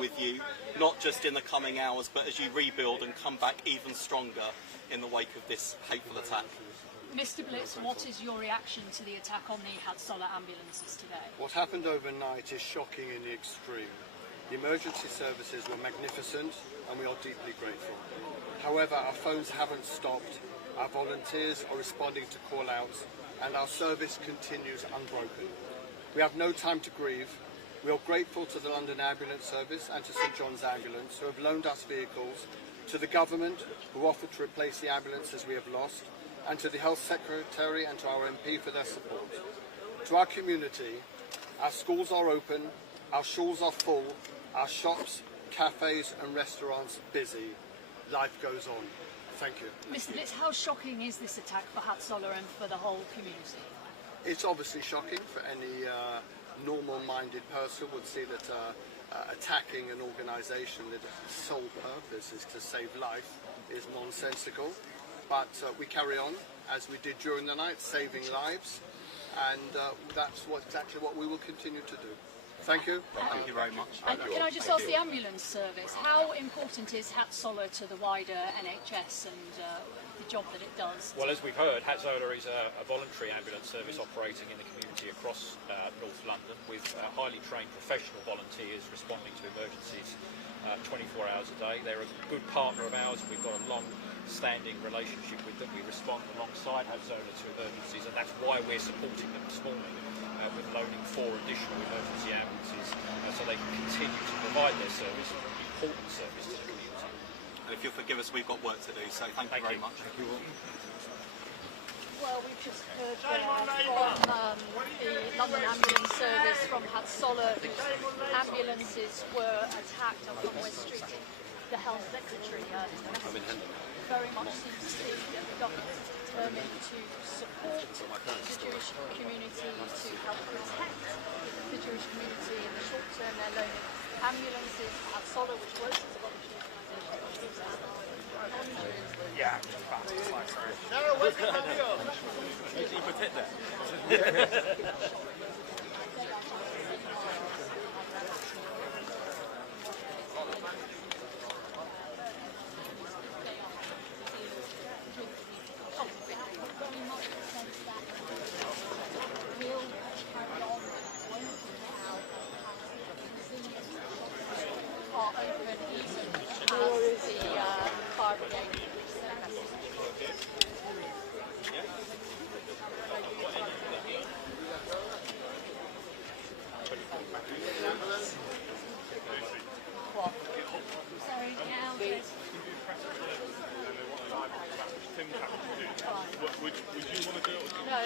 with you, not just in the coming hours, but as you rebuild and come back even stronger in the wake of this hateful attack. Mr. Blitz, what is your reaction to the attack on the Hatzola ambulances today? What happened overnight is shocking in the extreme. The emergency services were magnificent and we are deeply grateful. However, our phones haven't stopped, our volunteers are responding to call-outs and our service continues unbroken. We have no time to grieve. We are grateful to the London Ambulance Service and to St John's Ambulance who have loaned us vehicles, to the government who offered to replace the ambulances we have lost, and to the Health Secretary and to our MP for their support. To our community, our schools are open, our schools are full, our shops, cafes and restaurants busy. Life goes on. Thank you. Mr. Blitz, how shocking is this attack for Hatzola and for the whole community? It's obviously shocking for any normal-minded person would see that attacking an organisation that its sole purpose is to save life is nonsensical. But we carry on, as we did during the night, saving lives, and that's exactly what we will continue to do. Thank you. Thank you very much. And can I just ask the ambulance service, how important is Hatzola to the wider NHS and the job that it does? Well, as we've heard, Hatzola is a voluntary ambulance service operating in the community across North London with highly trained professional volunteers responding to emergencies 24 hours a day. They're a good partner of ours. We've got a long-standing relationship with them. We respond alongside Hatzola to emergencies, and that's why we're supporting them this morning with loaning 4 additional emergency ambulances so they can continue to provide their service, important service to the community. And if you'll forgive us, we've got work to do, so thank you very much. Thank you. Well, we've just heard from the London Ambulance Service from Hatzola, whose ambulances were attacked on Conway Street. The Health Secretary very much seems to see that the government is determined to support the Jewish community, to help protect the Jewish community in the short term. They're loaning ambulances to Hatzola, which works as a voluntary organisation. Yeah, sorry. No, where's the camera? You put it there.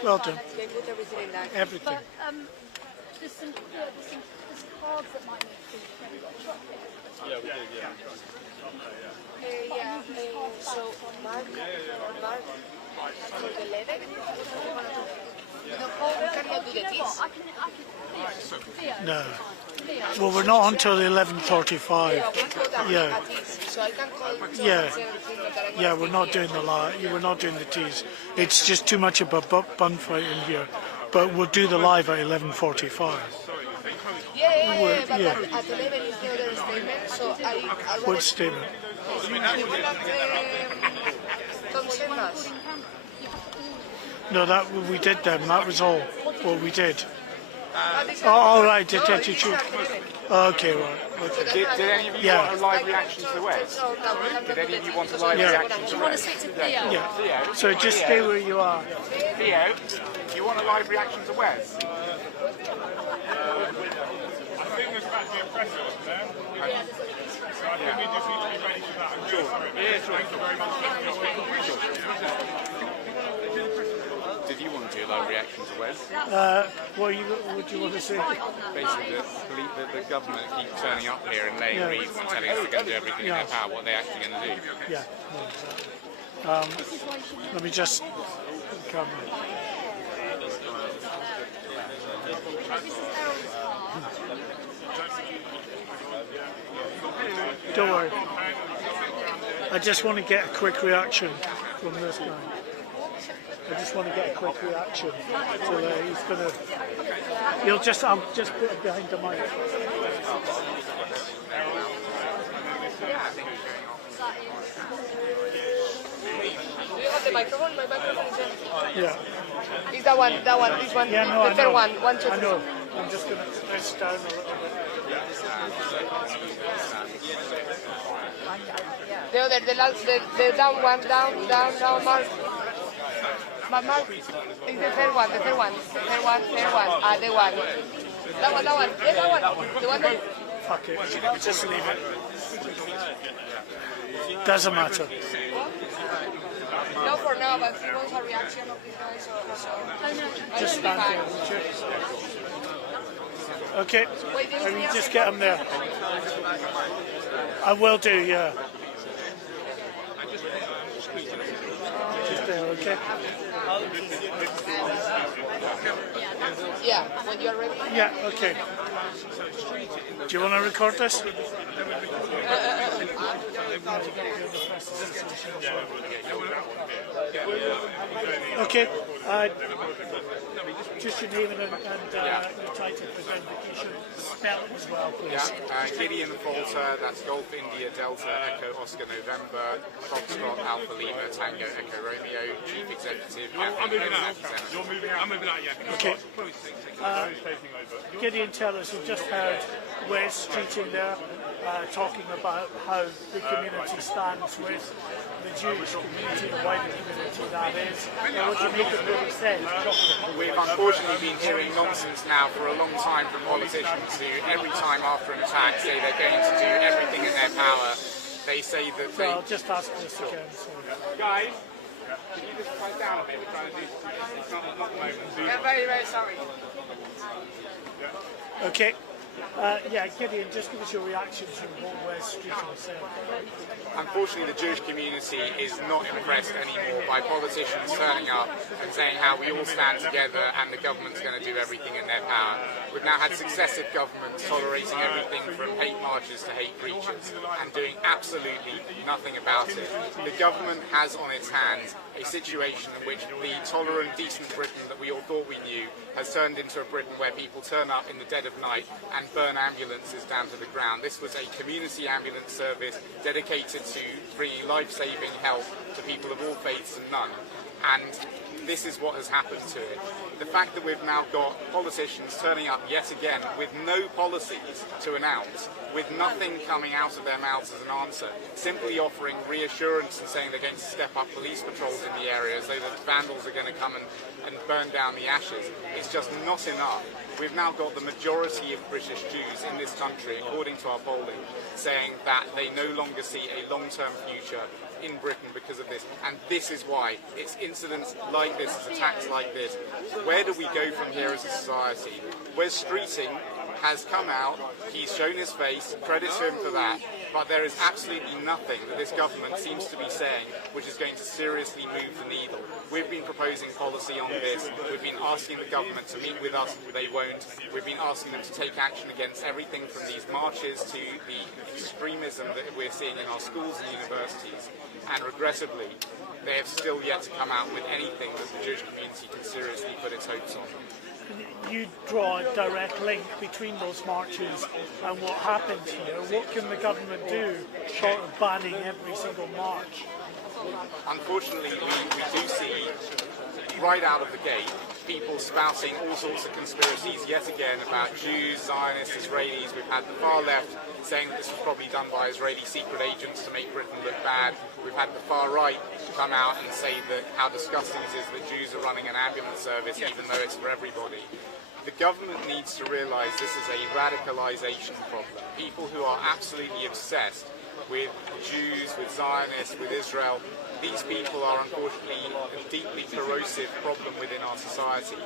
Well done. Everything. But there's some cards that might need to be Yeah, we did, yeah. So Mark, for the 11, No. Well, we're not until 11:45. Yeah. So I can call. Yeah, we're not doing the live. We're not doing the teas. It's just too much of a bun fight in here. But we'll do the live at 11:45. Yeah, but at 11 is the other statement. So I What statement? No, that we did them. That was all. What we did. Oh, all right. Did you? Okay, right. Okay. Did any of you want a live reaction to the West? Did any of you want a live reaction to the West? Yeah. Theo? So just stay where you are. Theo, you want a live reaction to Wes? I think there's about to be a press on there. So I think we just need to be ready for that. I'm sure. Thank you very much. Did you want to do a live reaction to Wes? What would you want to say? Basically, the government keep turning up here and laying reeds and telling us they're going to do everything in their power. What are they actually going to do? Yeah. No, exactly. Let me just come. Don't worry. I just want to get a quick reaction from this guy. I just want to get a quick reaction. So he's gonna. I'll just put it behind the mic. that in. Do you have the microphone? My microphone is empty. Yeah. Is that one, this one, Yeah, no, the I third know. one, 1, 2, 3. I know. I'm just going to press down a little bit. The other, the down one, down, Mark. Mark, is the third one. Ah, the one. That one. Yeah, that one. The one that... Fuck it. Just leave it. Doesn't matter. No, for now, but he wants a reaction of this guy, so Just stand there, would you? Okay. I mean, just get him there. I will do, yeah. Just there, okay? yeah, when you're ready. Yeah, okay. Do you want to record this? Okay. Just your name and your title for identification. Spell it as well, please. Yeah, Gideon Falter, that's Golf India Delta Echo Oscar November, Foxtrot Alpha Lima Tango Echo Romeo, Chief Executive. I'm moving out. You're moving out. I'm moving out, yeah. Okay. Gideon, tell us, you've just heard Wes Streeting there talking about how the community stands with the Jewish community, the wider community that is. What do you make of what he said? We've unfortunately been hearing nonsense now for a long time from politicians who every time after an attack say they're going to do everything in their power. They say that they... Well, just ask this again. Sorry. Guys, can you just quiet down a bit? We're trying to do... It's not the moment. I'm very, very sorry. Okay. Yeah, Gideon, just give us your reaction to what Wes Streeting said. Unfortunately, the Jewish community is not impressed anymore by politicians turning up and saying how we all stand together and the government's going to do everything in their power. We've now had successive governments tolerating everything from hate marches to hate preachers and doing absolutely nothing about it. The government has on its hands a situation in which the tolerant, decent Britain that we all thought we knew has turned into a Britain where people turn up in the dead of night and burn ambulances down to the ground. This was a community ambulance service dedicated to bringing life-saving help to people of all faiths and none. And this is what has happened to it. The fact that we've now got politicians turning up yet again with no policies to announce, with nothing coming out of their mouths as an answer, simply offering reassurance and saying they're going to step up police patrols in the area so that vandals are going to come and burn down the ashes, it's just not enough. We've now got the majority of British Jews in this country, according to our polling, saying that they no longer see a long-term future in Britain because of this, and this is why. It's incidents like this, it's attacks like this. Where do we go from here as a society? Wes Streeting has come out, he's shown his face, credit to him for that, but there is absolutely nothing that this government seems to be saying which is going to seriously move the needle. We've been proposing policy on this, we've been asking the government to meet with us, they won't. We've been asking them to take action against everything from these marches to the extremism that we're seeing in our schools and universities, and regrettably, they have still yet to come out with anything that the Jewish community can seriously put its hopes on. You draw a direct link between those marches and what happened here. What can the government do short of banning every single march? Unfortunately, we do see right out of the gate people spouting all sorts of conspiracies yet again about Jews, Zionists, Israelis. We've had the far left saying that this was probably done by Israeli secret agents to make Britain look bad. We've had the far right come out and say that how disgusting it is that Jews are running an ambulance service even though it's for everybody. The government needs to realise this is a radicalisation problem. People who are absolutely obsessed with Jews, with Zionists, with Israel, these people are unfortunately a deeply corrosive problem within our society.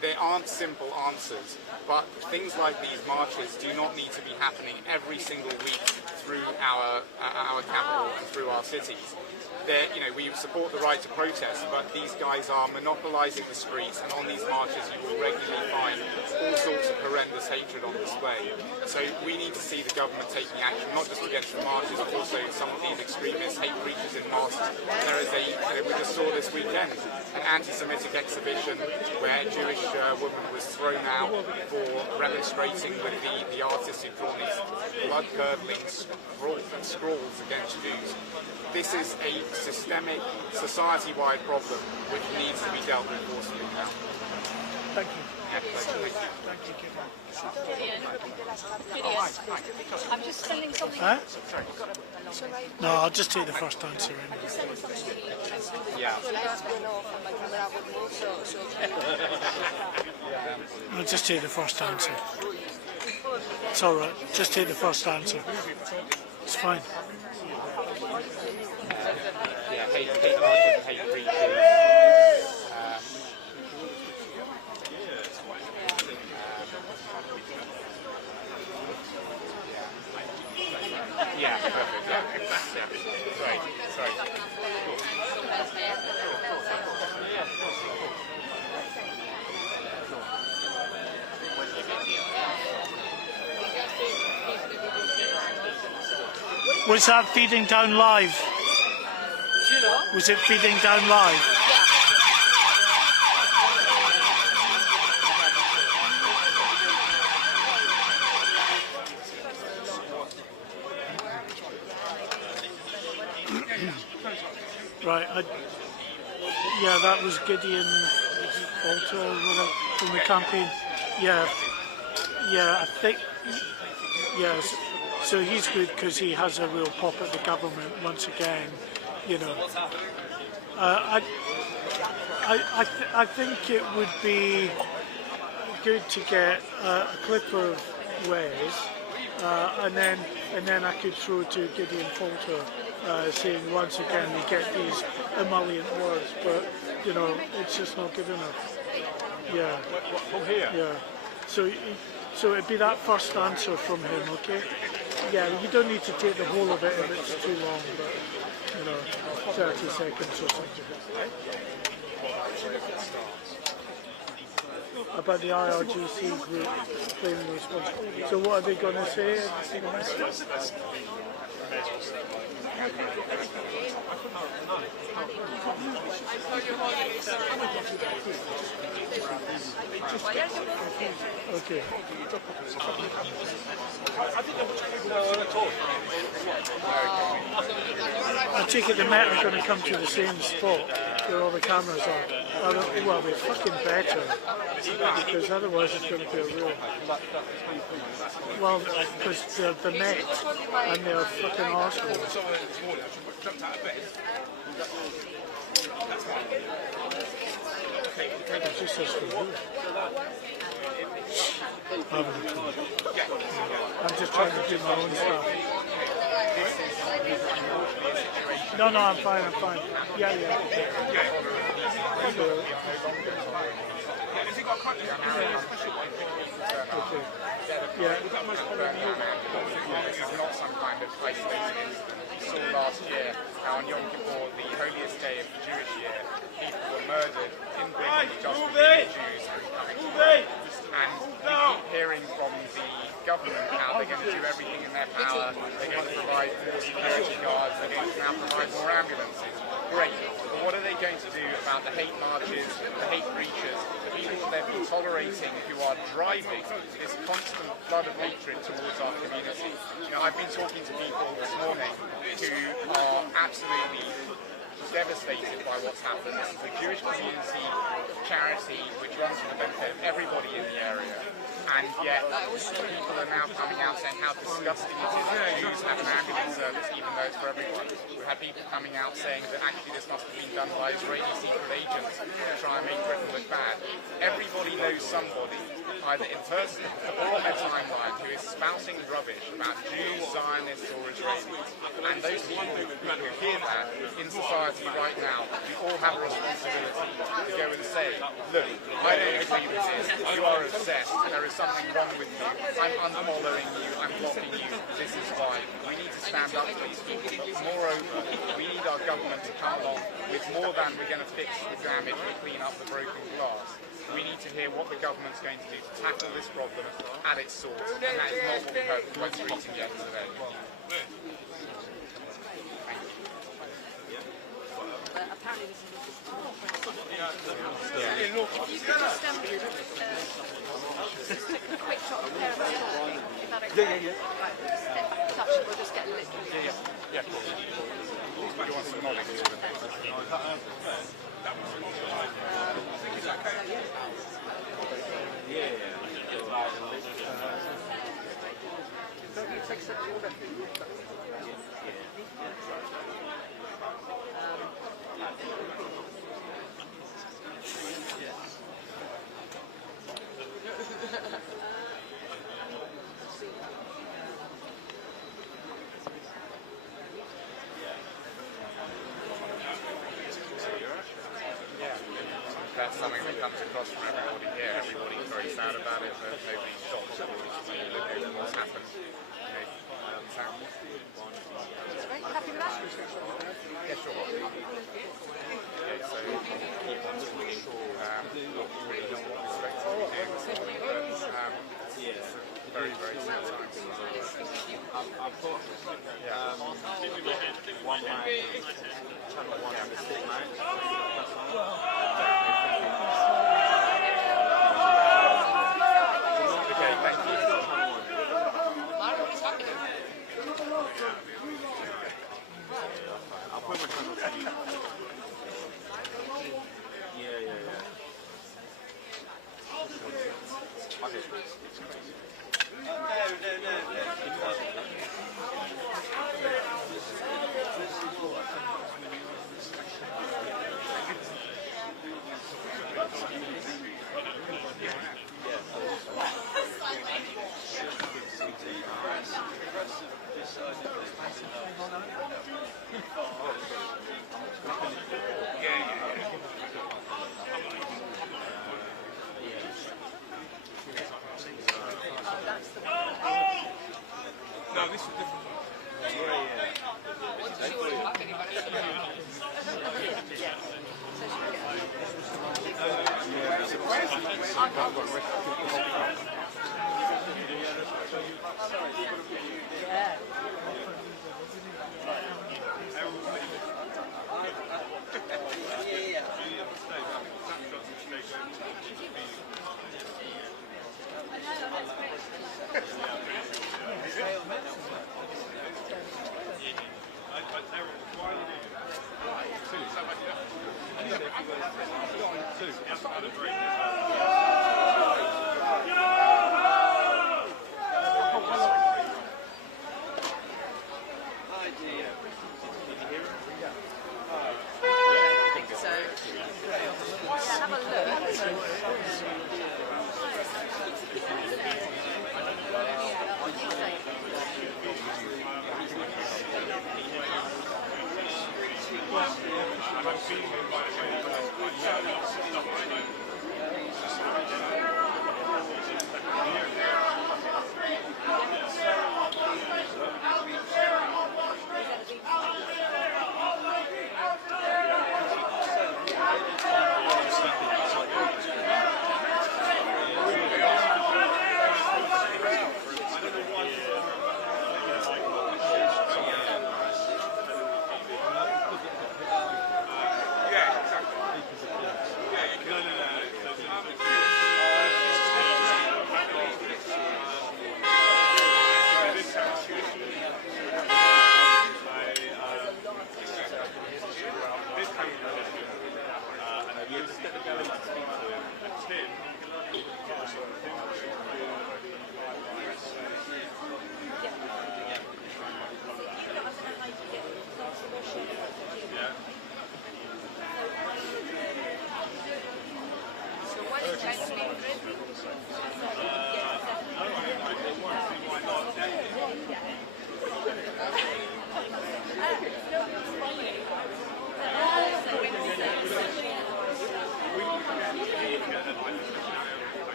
There aren't simple answers, but things like these marches do not need to be happening every single week through our capital and through our cities. We support the right to protest, but these guys are monopolising the streets, and on these marches you will regularly find all sorts of horrendous hatred on display. So we need to see the government taking action, not just against the marches, such as also some of these extremist hate preachers in mosques. There is we just saw this weekend an anti-Semitic exhibition where a Jewish woman was thrown out for remonstrating with the artist who drawn these blood-curdling scrawls against Jews. This is a systemic, society-wide problem which needs to be dealt with forcefully now. Thank you. I'm just sending something. Huh? No, I'll just take the first answer anyway. Yeah. I'll just take the first answer. It's all right. Just take the first answer. It's fine. Yeah, hate marches and hate preachers. Yeah, perfect. Yeah. Sorry. Was that feeding down live? Was it feeding down live? Right, yeah, that was Gideon Walter from the campaign. Yeah, I think, yes. So he's good because he has a real pop at the government once again, you know. I think it would be good to get a clip of Wes, and then I could throw to Gideon Falter, saying once again we get these emollient words, but you know it's just not good enough. Yeah. From here? Yeah. So it'd be that first answer from him, okay? Yeah, you don't need to take the whole of it if it's too long, but you know, 30 seconds or something. About the IRGC group claiming responsibility. So what are they going to say? Okay. I take it the Met are going to come to the same spot where all the cameras are. Well, they're fucking better, because otherwise it's going to be a real... Well, because they're the Met and they're fucking arseholes. It's just this for you. I'm just trying to do my own stuff. No, I'm fine. Yeah. Okay. Yeah. This is not some kind of isolated incident. We saw last year how on Yom Kippur, the holiest day of the Jewish year, people were murdered in Britain just for being Jews and coming to work. And we keep hearing from the government how they're going to do everything in their power, they're going to provide more security guards, they're going to now provide more ambulances. Great. But what are they going to do about the hate marches, the hate preachers, the people that they've been tolerating who are driving this constant flood of hatred towards our community? You know, I've been talking to people this morning who are absolutely devastated by what's happened. This is a Jewish community charity which runs for the benefit of everybody in the area. And yet, people are now coming out saying how disgusting it is that Jews have an ambulance service, even though it's for everyone. We've had people coming out saying that actually this must have been done by Israeli secret agents to try and make Britain look bad. Everybody knows somebody, either in person or on their timeline, who is spouting rubbish about Jews, Zionists or Israelis. And those people who hear that in society right now, we all have a responsibility to go and say, look, I don't agree with this, you are obsessed, there is something wrong with you, I'm unfollowing you, I'm blocking you, this is why. We need to stand up for these people, but moreover, we need our government to come along with more than we're going to fix the damage and clean up the broken glass. We need to hear what the government's going to do to tackle this problem at its source, and that is not what we heard from West Streeting yesterday. you could just take a quick shot of a pair of the door, is that okay? Yeah. Right, we'll just step back a touch and we'll just get a little. Yeah, of course. Do you want some knowledge? That's something that comes across from everybody here. Everybody's very sad about it, but nobody's shocked at what's happened. Happy with that? Yeah, sure. Okay, so keep on talking. Really not what we're expected to be doing. It's very, very sad times. I've got one man, channel one and the stick man. Okay, thank you. I'll put my channel to you. Yeah. Okay. No, this is different.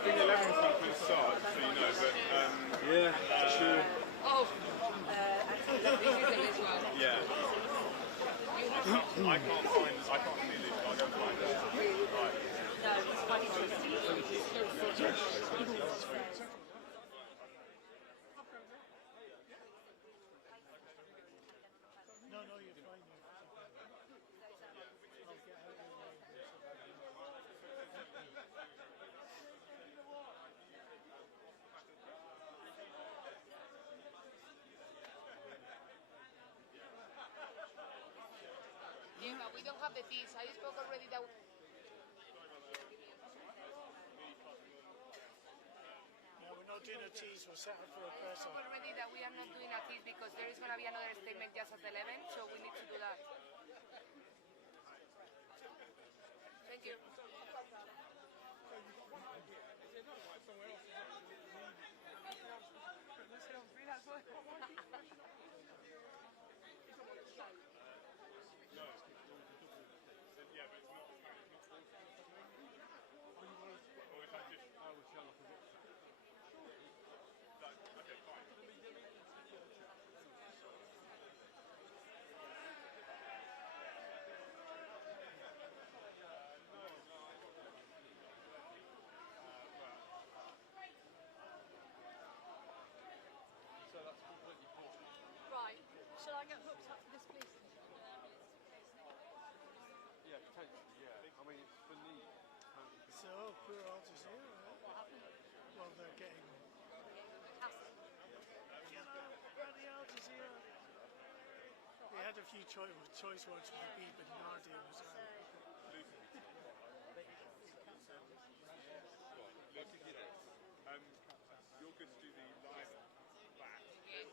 think 11's not going to start, so you know, but Yeah, sure. Oh, this is the next one. yeah. I can't see this. I'll go and find it. Right. No, you're fine. I'll get out of the way. Yeah, but we don't have the teas. I spoke already that. No, we're not doing a tease, we're set up for a press up. Already that we are not doing a tease because there is going to be another statement just at 11, so we need to do that. Thank you. No. Yeah, but it's not. Or if I just. Okay, fine. Right. Shall I get hooked up to this, please? Yeah, potentially, yeah. I mean, it's for me. So, poor Al Jazeera. What happened? Well, they're getting... You know, bloody Al Jazeera. They had a few choice words for the B, but Nardia was out. You're good to do the live back.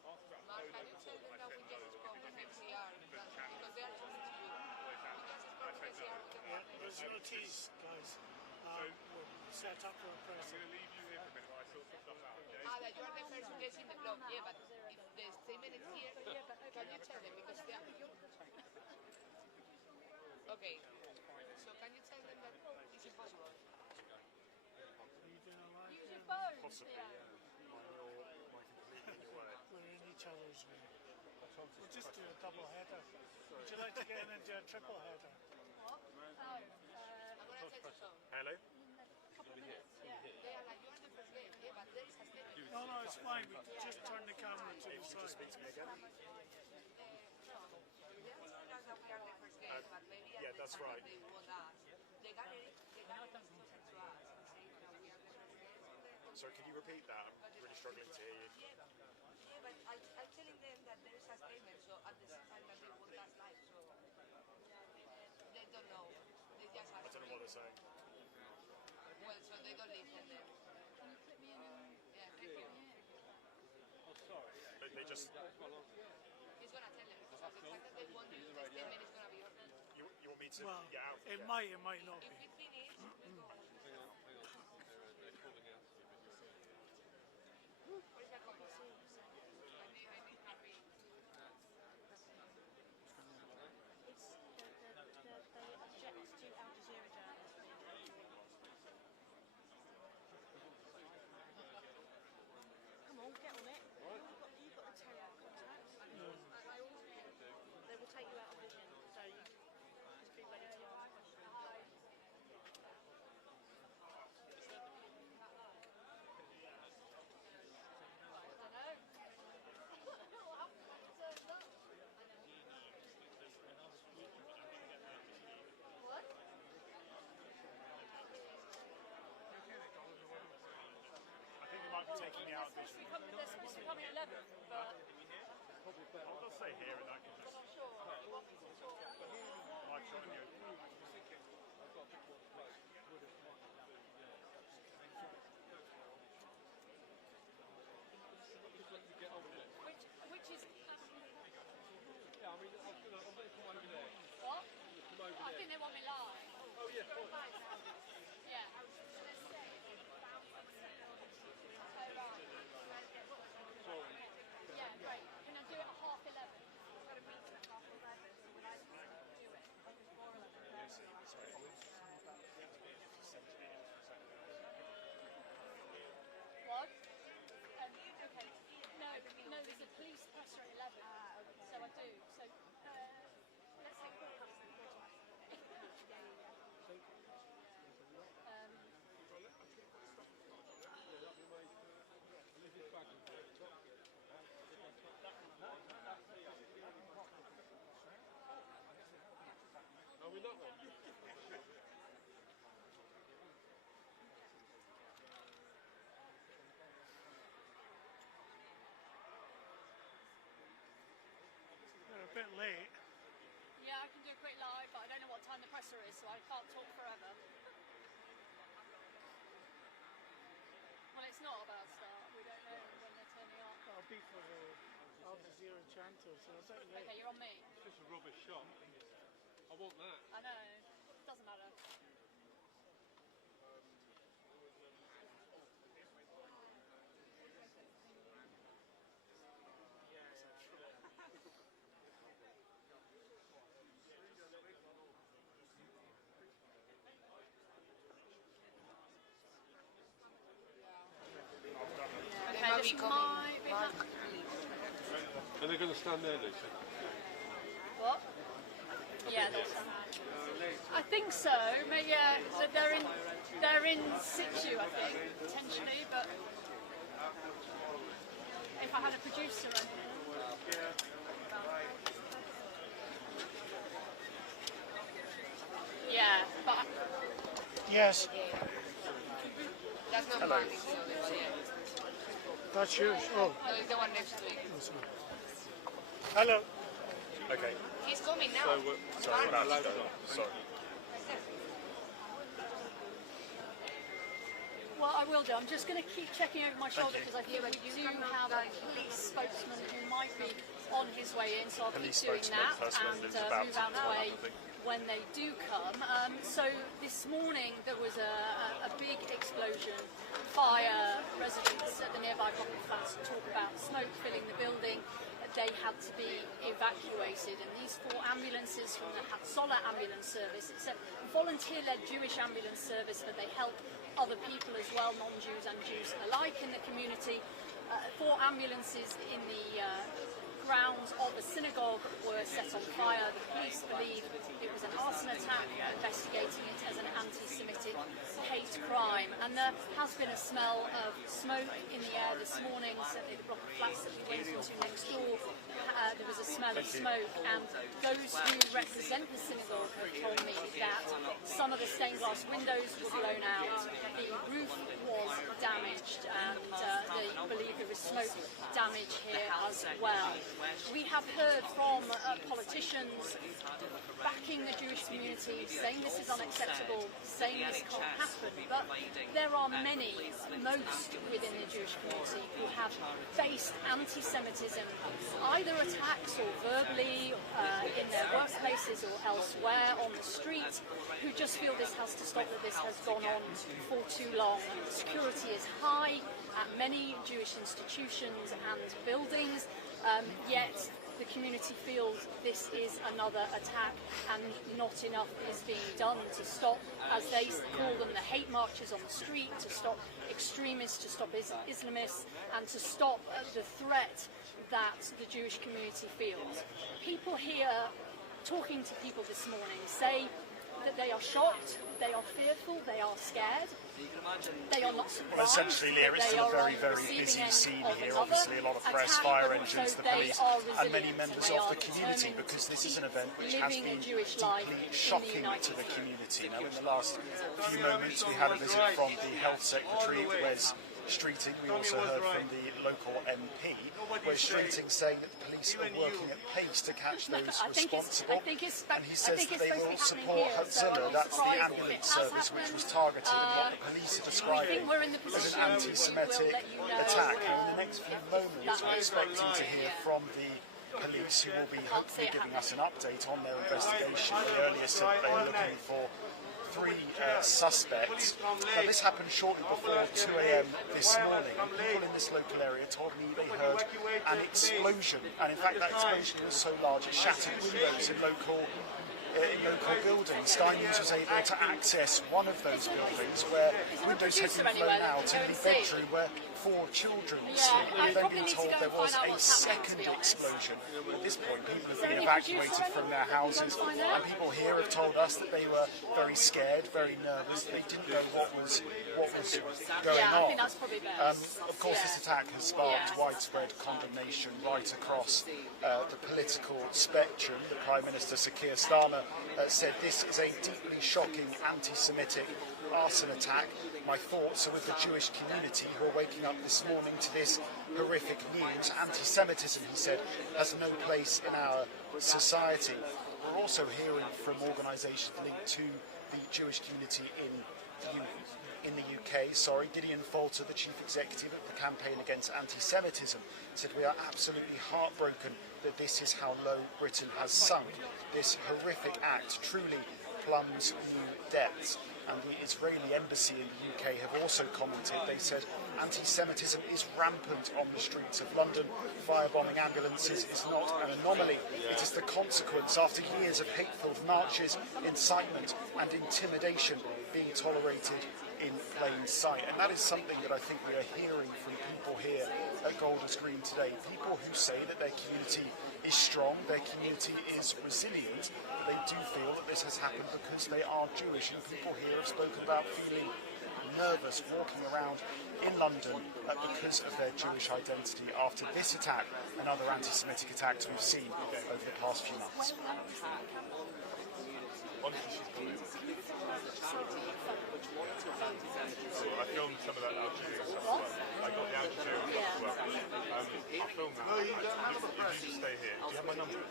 Mark, can you tell them that we just spoke with NCR because they are talking to you? We just spoke with NCR. Yeah, there's no tease, guys. We're set up for a press. I'm going to leave you here for a minute while I sort some stuff out, okay? That you are the first guest in the blog. Yeah, but if the statement is here, can you tell them because they are... Okay, so can you tell them that it's impossible? Are you doing a live? Use your phone. Possibly, Yeah. We're in each other's way. We'll just do a double header. Would you like to get in and do a triple header? What? No. I'm going to tell you something. Hello? Couple of minutes. Yeah. They are like, you are the first guest. Yeah, but there is a statement. No, it's fine. We just turn the camera to the side. They ask us that we are the first guest, but maybe yeah, that's right. They want us. They got it talking to us and saying that we are the first guest. Sorry, can you repeat that? I'm really struggling to hear you. Yeah, but I'm telling them that there is a statement, so at the same time that they want us live, so they don't know. They just I don't know what they're saying. Well, so they don't listen then. Can you clip me in and... Yeah, thank you. They just... He's going to tell them, because at the time that they want to use the statement, it's going to be open. You want me to Well, get out? it might not If be. we finish, we go. What is that called? I need happy. It's they object to Al Jazeera journalists being... Come on, get on it. You've got the terror contacts. They will take you out of vision, so you just be ready to ask questions. Taking me out of vision. They're supposed to come at 11, but I'll just stay here and I can just... I'm not sure. Might join you. Which is... Yeah, I mean, I'm going to come over there. What? Come over I think they want me live. Oh, yeah, fine. Yeah. Sorry. Yeah, great. Can I do it at 11:30? I've got a meeting at 11:30, so would I do it before 11? Yes. there's a police presser at 11. So I do. So let's say 'Are we not one? They're a bit late. yeah, I can do a quick live, but I don't know what time the presser is, so I can't talk forever. Well, it's not about start. We don't know when they're turning up. That'll be for the Al Jazeera chanter, so it's late. Okay, you're on me. It's just a rubbish shot. I want that. I know. Doesn't matter. Okay, this might be happening. Are they going to stand there, Lucy? What? Yeah, they'll stand. I think so. Maybe, yeah, so they're in situ, I think, potentially. But if I had a producer on here, yeah, but Yes, That's not Hello. mine, it's the other one, yeah. that's yours. Oh, No, it's the one next to it. hello. Okay, He's coming now. so we're about to go. Sorry. well, I will do. I'm just going to keep checking over my shoulder because I think we do have a police spokesman who might be on his way in, so I'll Police keep doing that spokesman and is about move to out of the turn way up, I think. when they do come. So this morning there was a big explosion. Fire, residents at the nearby property flats talk about smoke filling the building. They had to be evacuated, and these 4 ambulances from the Hatzolah ambulance service, it's a volunteer-led Jewish ambulance service, but they help other people as well, non-Jews and Jews alike in the community. 4 ambulances in the grounds of a synagogue were set on fire. The police believe it was an arson attack, investigating it as an anti-Semitic hate crime. And there has been a smell of smoke in the air this morning. Certainly the block of flats that we went into next door, there was a smell of smoke. And those who represent the synagogue have told me that some of the stained glass windows were blown out, the roof was damaged, and they believe there was smoke damage here as well. We have heard from politicians backing the Jewish community, saying this is unacceptable, saying this can't happen, but there are many, most within the Jewish community, who have faced anti-Semitism, either attacks or verbally in their workplaces or elsewhere on the street, who just feel this has to stop, that this has gone on for too long. Security is high at many Jewish institutions and buildings, yet the community feels this is another attack and not enough is being done to stop, as they call them, the hate marches on the street, to stop extremists, to stop Islamists, and to stop the threat that the Jewish community feels. People here, talking to people this morning, say that they are shocked, they are fearful, they are scared, they are not surprised. Well, essentially, Leah, it's still a very, very busy scene here. Obviously, a lot of press, fire engines, the police, and many members of the community, because this is an event which has been deeply shocking to the community. Now, in the last few moments, we had a visit from the Health Secretary, Wes Streeting. We also heard from the local MP, Wes Streeting, saying that the police are working at pace to catch those responsible. And he says that they will support Hatzolah, that's the ambulance service which was targeted in what the police are describing as an anti-Semitic attack. Now, in the next few moments, we're expecting to hear from the police, who will be hopefully giving us an update on their investigation. They earlier said that they are looking for 3 suspects. Now, this happened shortly before 2 a.m. this morning, and people in this local area told me they heard an explosion, and in fact that explosion was so large it shattered windows in local in local buildings. Sky News was able to access one of those buildings where windows had been blown out in the bedroom where 4 children sleep. We've then been told there was a second explosion. At this point, people have been evacuated from their houses, and people here have told us that they were very scared, very nervous. They didn't know what was going on. Of course, this attack has sparked widespread condemnation right across the political spectrum. The Prime Minister, Sir Keir Starmer, said this is a deeply shocking anti-Semitic arson attack. My thoughts are with the Jewish community who are waking up this morning to this horrific news. Anti-Semitism, he said, has no place in our society. We're also hearing from organisations linked to the Jewish community in the UK. Gideon Falter, the chief executive of the Campaign Against Anti-Semitism, said we are absolutely heartbroken that this is how low Britain has sunk. This horrific act truly plumbs new depths. And the Israeli embassy in the UK have also commented. They said anti-Semitism is rampant on the streets of London. Firebombing ambulances is not an anomaly. It is the consequence after years of hateful marches, incitement and intimidation being tolerated in plain sight. And that is something that I think we are hearing from people here at Golders Green today. People who say that their community is strong, their community is resilient. They do feel that this has happened because they are Jewish, and people here have spoken about feeling nervous walking around in London because of their Jewish identity after this attack and other anti-Semitic attacks we've seen over the past few months. I filmed some of that altitude stuff as well. I got the altitude as well. I'll film that. If you just stay here. Do you have my number?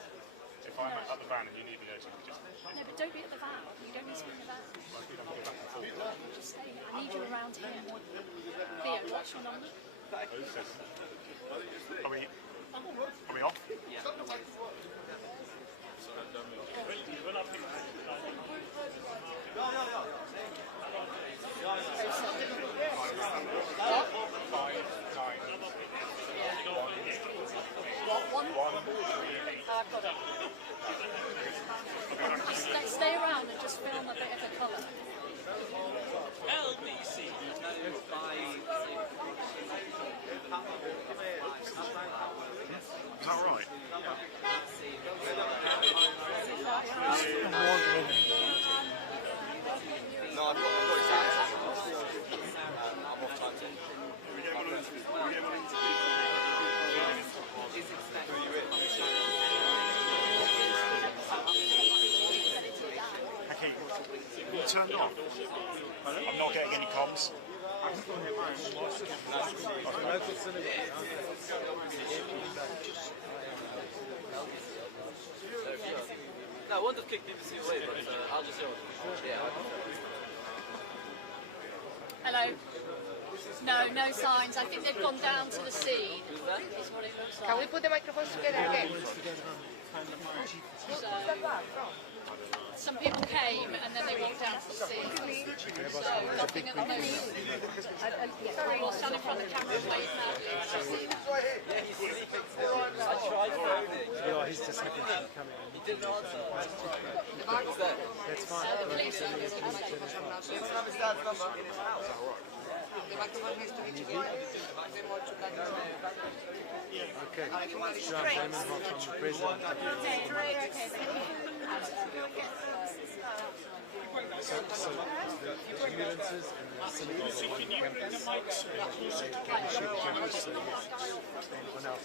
If I'm at the van and you need me there, just... No, but don't be at the van. You don't need to be in the van. Just stay here. I need you around here. Theo, what's your number? Are we off? Yeah. I've got it. Just stay around and just film a bit of the colour. LBC. Is that right? No, I've got exams. I'm off time too. Okay, you turned off. I'm not getting any comms. No, I wanted to kick BBC away, but I'll just go. Yeah. Hello? No signs. I think they've gone down to the sea. Is what it looks like. Can we put the microphones together again? Some people came and then they walked down to the sea. So nothing at the moment. We'll stand in front of the camera and wave loudly. Yeah, he's just happy to come in. He didn't answer. That's fine. The police are The microphone has to be together. Okay. John Diamond from the President. So the ambulances and the cinemas on one campus, and the Sheba campus, and on our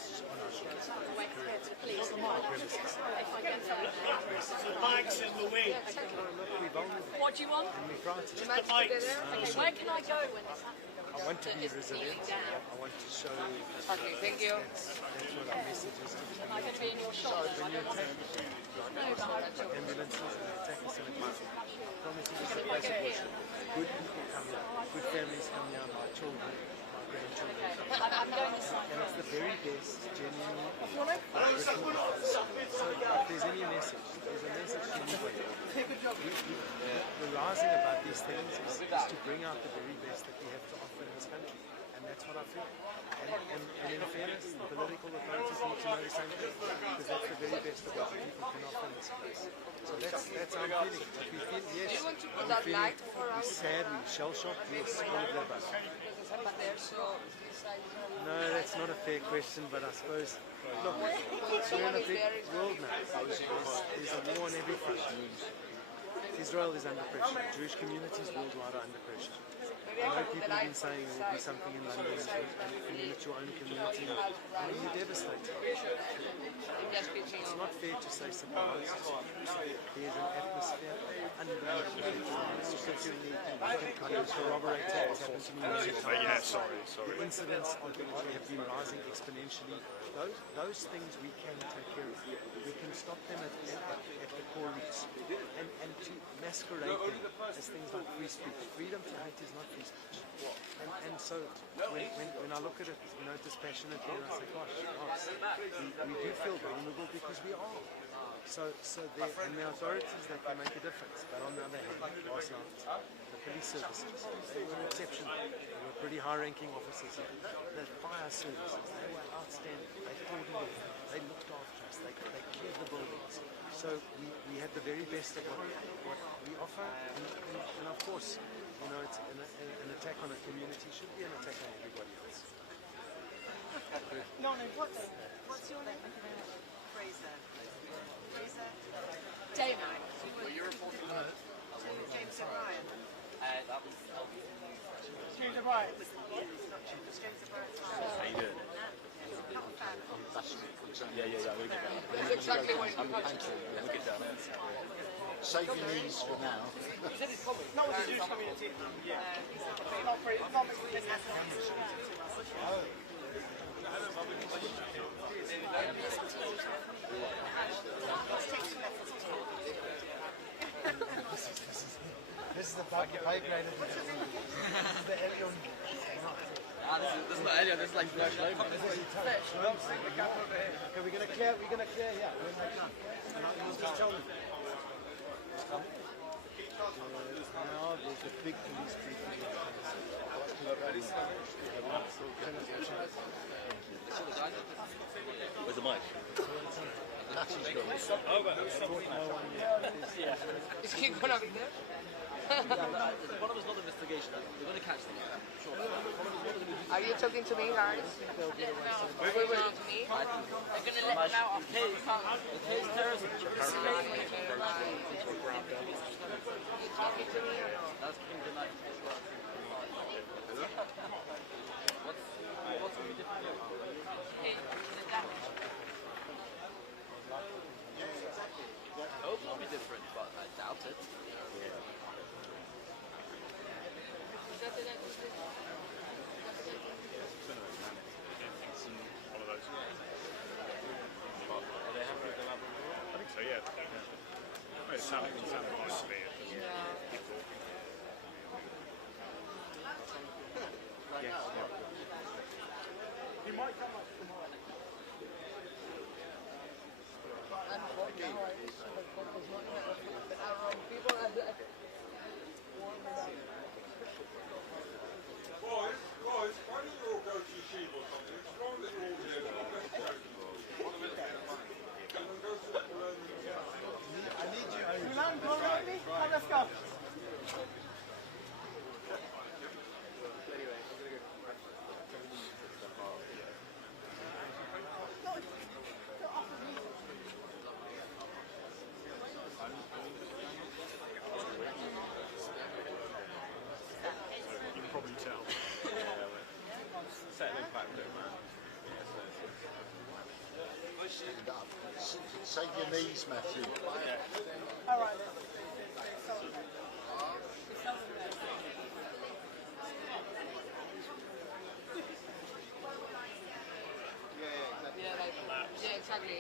shores. Correct. Premises. The bike's in the way. What do you want? And we're frightened. The mics together. Okay, where can I go when this happens? I want to be resilient. I want to show Okay, thank you. that's what our message is to Am I going to be in your shop? when you attack ambulances and attack the cinemas. I promise you this is a place of worship. Good people come here. Good families come here. My children, my grandchildren. I'm going this side. And it's the very best, genuinely. So if there's any message, there's a message to everybody. The rising about these things is to bring out the very best that we have to offer in this country. And that's what I feel. And in fairness, the political authorities need to know the the same thing, because that's the very best of what the people can offer in this place. So that's how I'm feeling. If we feel, yes, Do you want to put we're that feeling light for us? sad, we're shell-shocked, yes, all of the above. But they're so No, that's not a fair question, but I suppose, look, we're in a big world now. There's a war on every front. Israel is under pressure. Jewish communities worldwide are under pressure. I know people have been saying there will be something in London and it's your own community. I mean, you're devastated. It's not fair to say surprise. There's an atmosphere unbelievable. I can kind of corroborate that. It's happened to me many times. The incidents have been rising exponentially. Those things we can take care of. We can stop them at the core roots. And to masquerade them as things like free speech. Freedom to hate is not free speech. And so when I look at it, dispassionately, and I say, gosh, we do feel vulnerable because we are. So and the authorities, they can make a difference. But on the other hand, last night, the police services, they were exceptional. They were pretty high-ranking officers. The fire services, they were outstanding. They coordinated, they looked after us, they cleared the buildings. So we had the very best of what we offer, and of course, it's an attack on a community should be an attack on everybody else. What's your name? Fraser. Fraser? Dana. Were you reporting to James O'Brien? James O'Brien. James O'Brien's How you doing? not a fan. Yeah, we'll get down. That's exactly what you Thank you. Yeah, we'll get down there. Save your knees for now. Not with the Jewish community. Not for This is the pay grade of this is the Elion. This is not Elliot, this is like Flash Loman. Okay, we're gonna clear here. When they come. And just tell me. Now there's a big police briefing. Where's the mic? Is he gonna be there? One of us not an investigation. We're going to catch them. Sure. Are you talking to me, guys? Wait. Are you talking to me? They're going to let them out. It's terrorism. You talking to me or no? That's King tonight. What's going to be different here? I hope it'll be different, but I doubt it. One of those. I think so, yeah. Well, it sounded nice to me. He might come up tomorrow. Guys, why don't you all go to the sheep or something? It's wrong that you're all here. I need you. Milan, go with me? Come, let's go. You can probably tell. Setting back a bit, man. Stand up. Save your knees, Matthew. All right then. Yeah, exactly.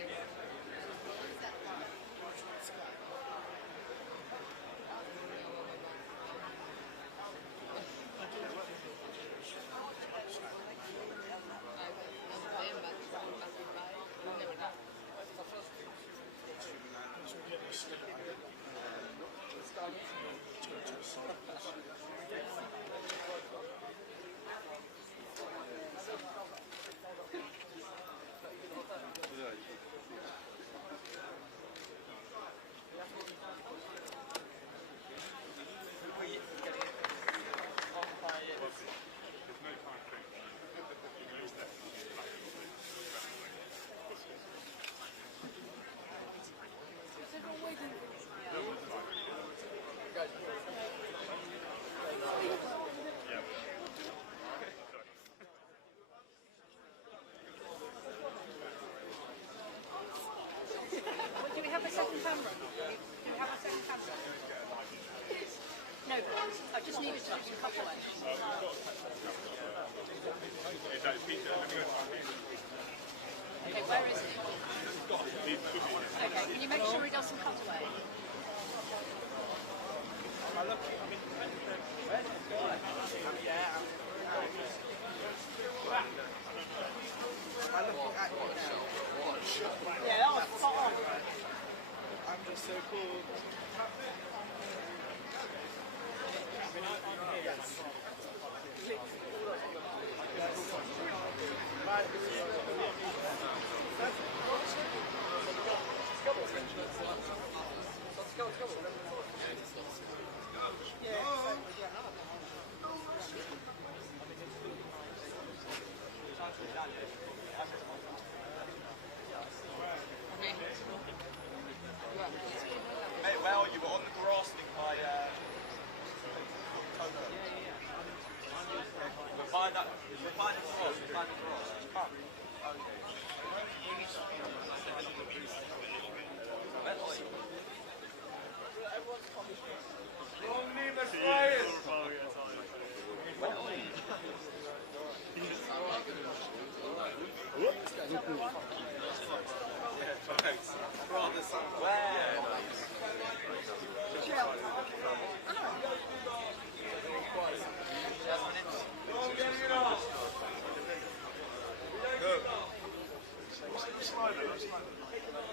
substitution cutaway? Okay, where is it? Okay, can you make sure he does some cutaway? Yeah, that was spot on. I'm just so cool. Hey, well, you were on the grass thing by Toto. Behind the cross, behind the cross. Come. Long name is Ryan.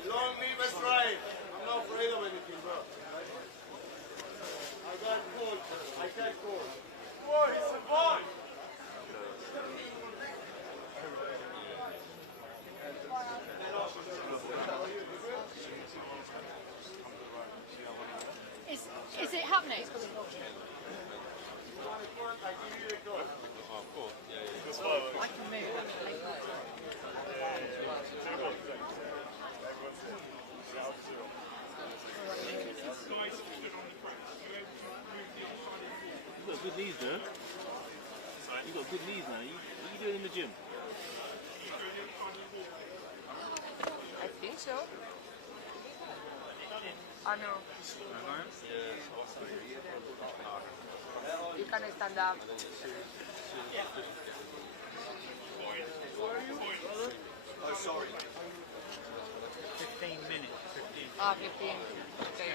Long name is Ryan. I'm not afraid of anything, bro. I got cold. I got cold. Boy, it's a boy. Is it happening? I can move actually. You've got good knees, man. You've got good knees now. What are you doing in the gym? I think so. I know. You can stand up. Oh, sorry. 15 minutes. 15. Ah, 15. Okay.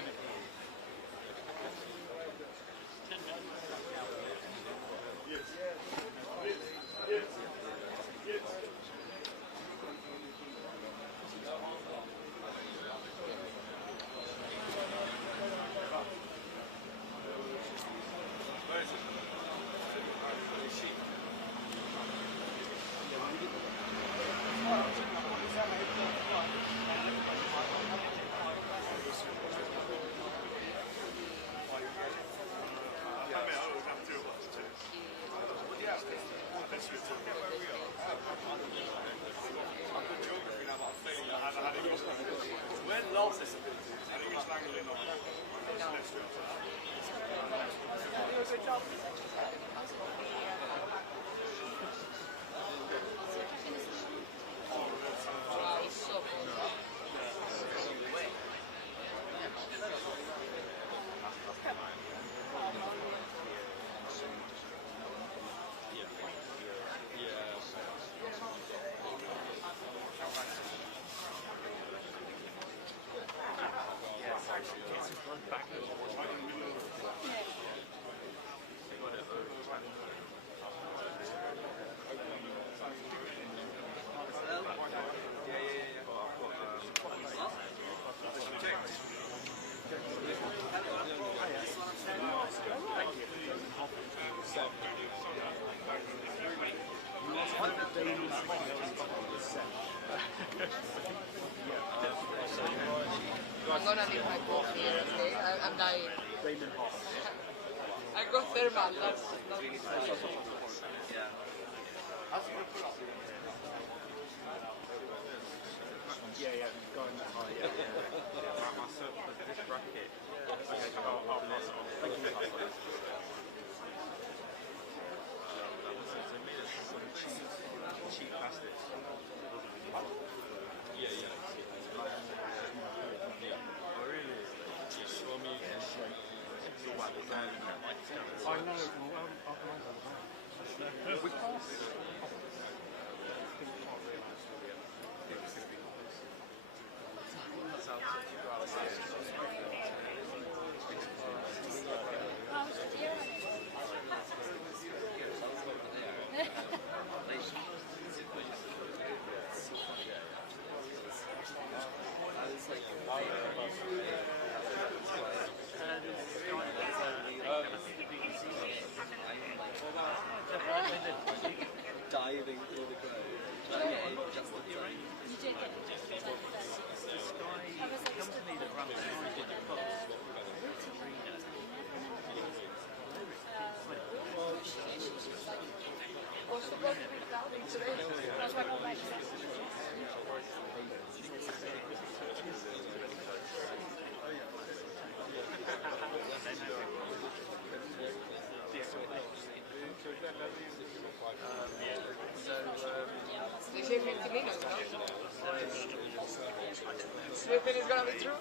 I'm gonna leave my coat here, okay? I'm dying. I got thermal, that's Yeah. Yeah, going that high, yeah. This bracket. Cheap plastics. Yeah. Oh, really? Yes. Diving through the crowd, trying to get in just in time. You did get it just in time. This guy company that runs They say 50 minutes, no? Do you think it's gonna be true?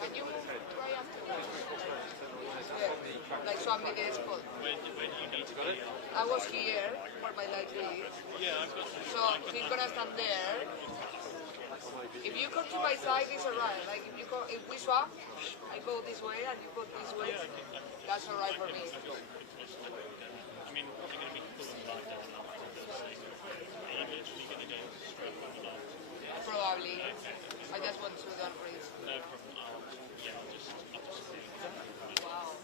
Can you try afterwards? Like swap me the spot. Where do you need to go? I was here by like this. Yeah, I've got some. So he's gonna stand there. If you come to my side, it's alright. Like if we swap, I go this way and you go this way. That's alright for me. I mean, you're going to be pulling the line down after this. Are you literally going to go straight on the line? Probably. I just want to don't breathe. No problem. I'll just Wow.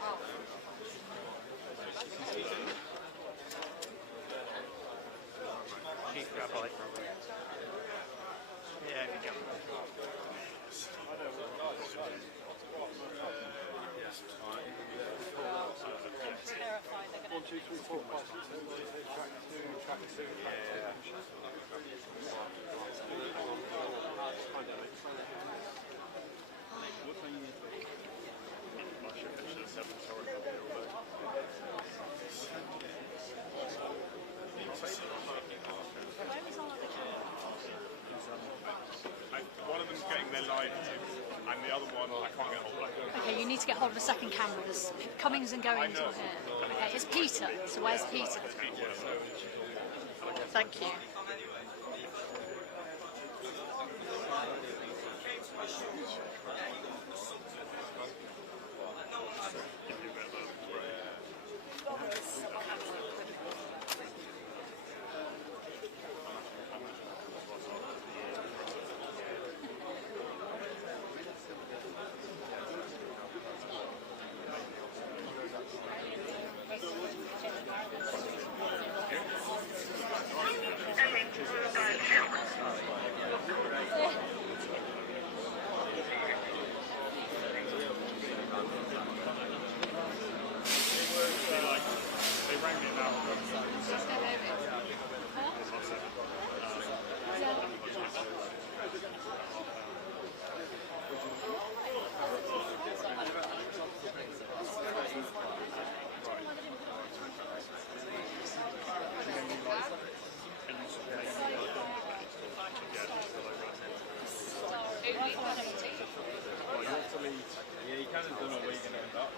Oh. Chief Rabbi. Yeah, good job. Terrified they're going 1, 2, 3, 4, 5, 6, 7, 8, track 2, track 2, track 1 of them's getting their live and the other one I can't get hold of. Okay, you need to get hold of a second camera. There's comings and goings on here. Okay, it's Peter. So where's Peter? Thank you. They rang me about Yeah, you kind of don't know where you're going to end up.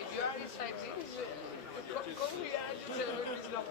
If you are inside this, go here and tell them it's not.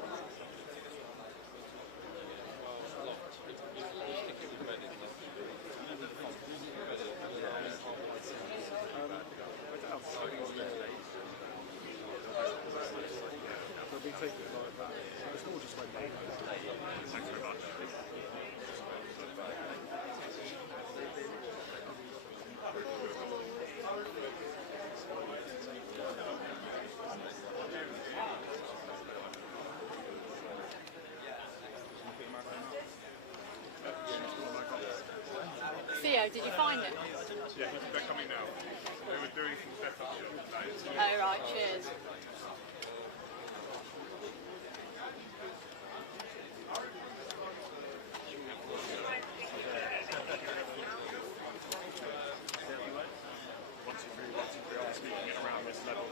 go? Did you find him? Yeah, they're coming now. They were doing some setup. Oh, right, cheers. Once you are speaking it around this level,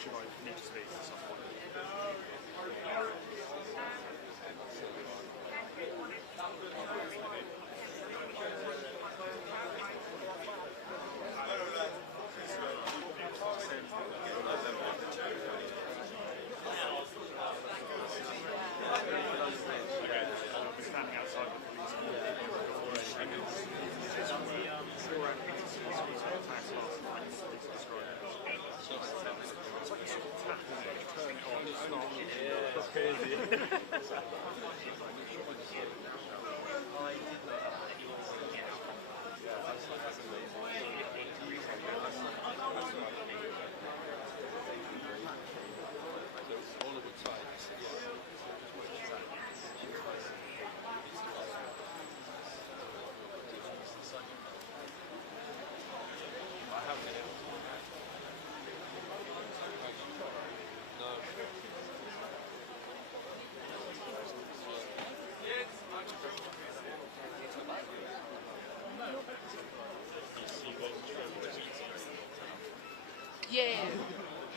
should I need to speak at some point?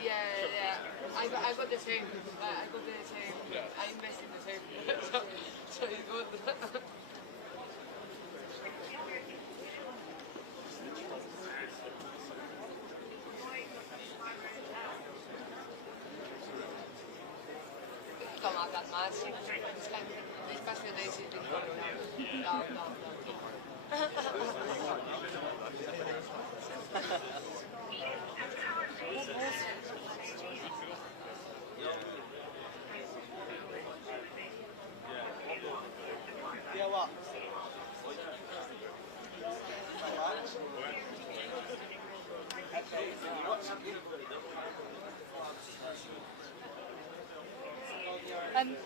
Yeah. I got the same. I got the same. I invest in the same. so it's good. Come on, that much. It's passionate. No. Yeah, what?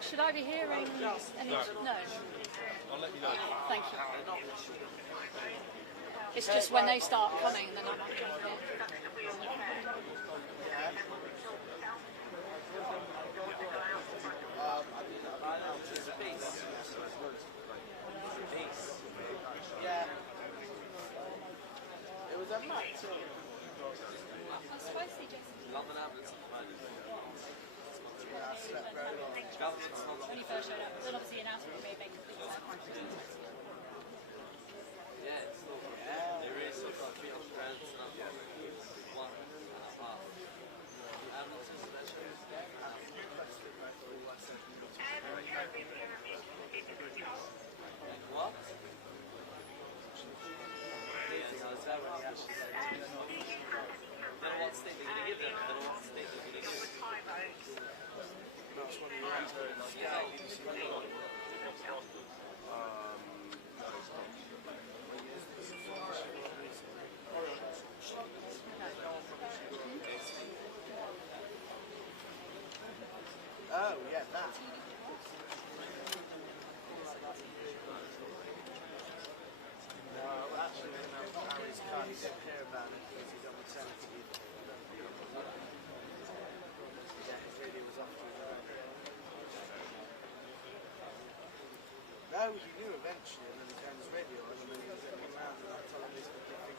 Should I be hearing any? No. I'll let you know. Thank you. It's just when they start coming, then I might jump in. Yeah. It was a match. I'm supposed to just. London ambulance at the moment. Yeah, I slept very long. When you first showed up, then obviously announced it would be a big Yeah, it's still there is sort of like 300 grams and up to 1.5. Ambulances and that shows. What? Amazing, I was there when he actually said, don't know what stick they're going to give them, don't know what stick they're going to give them. That's one of your Oh, yeah, that. No, actually, when Harry's car, he didn't hear about it because he's on maternity leave. Yeah, his radio was off to his own. No, he knew eventually, and then he turned his radio on, and then he was looking around, and I told him this was the thing.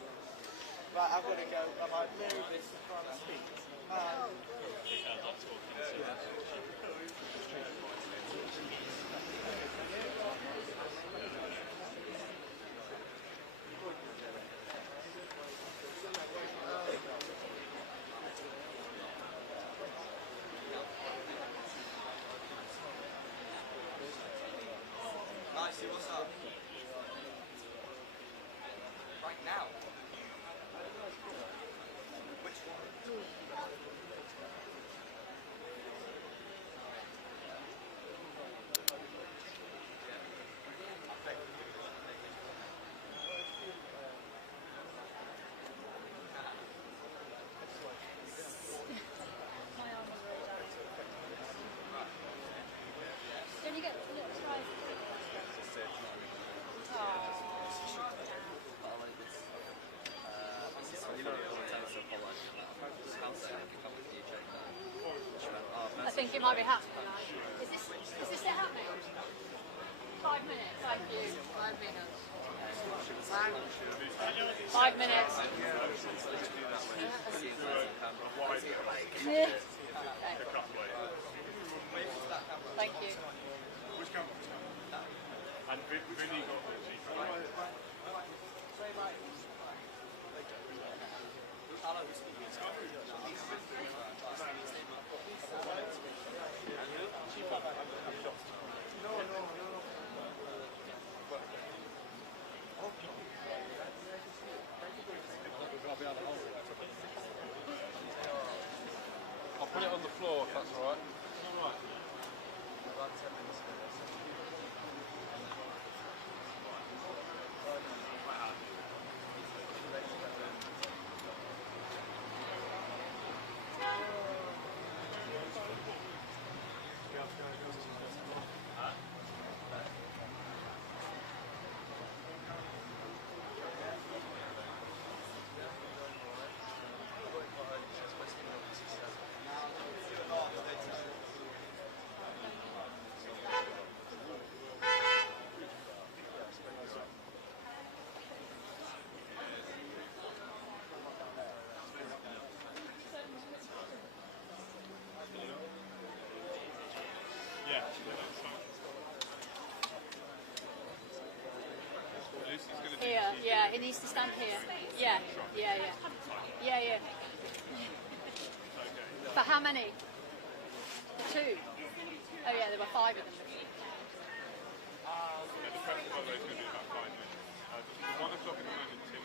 Right, I've got to go. I'm like, Mary, this is trying to speak. Nicely, what's up? Right now? Which one? Can you get a little try? think it might be happening. Is this it happening? 5 minutes, thank you. 5 minutes. 5 minutes. Yeah. Thank you. Which company? And Vinny got the chief. I'll put it on the floor if that's alright. Alright. Here, yeah, it needs to stand here. Yeah. For how many? For 2? Oh yeah, there were 5 of them. The question by the way is going to be about 5 minutes. 1 o'clock at the moment, Tim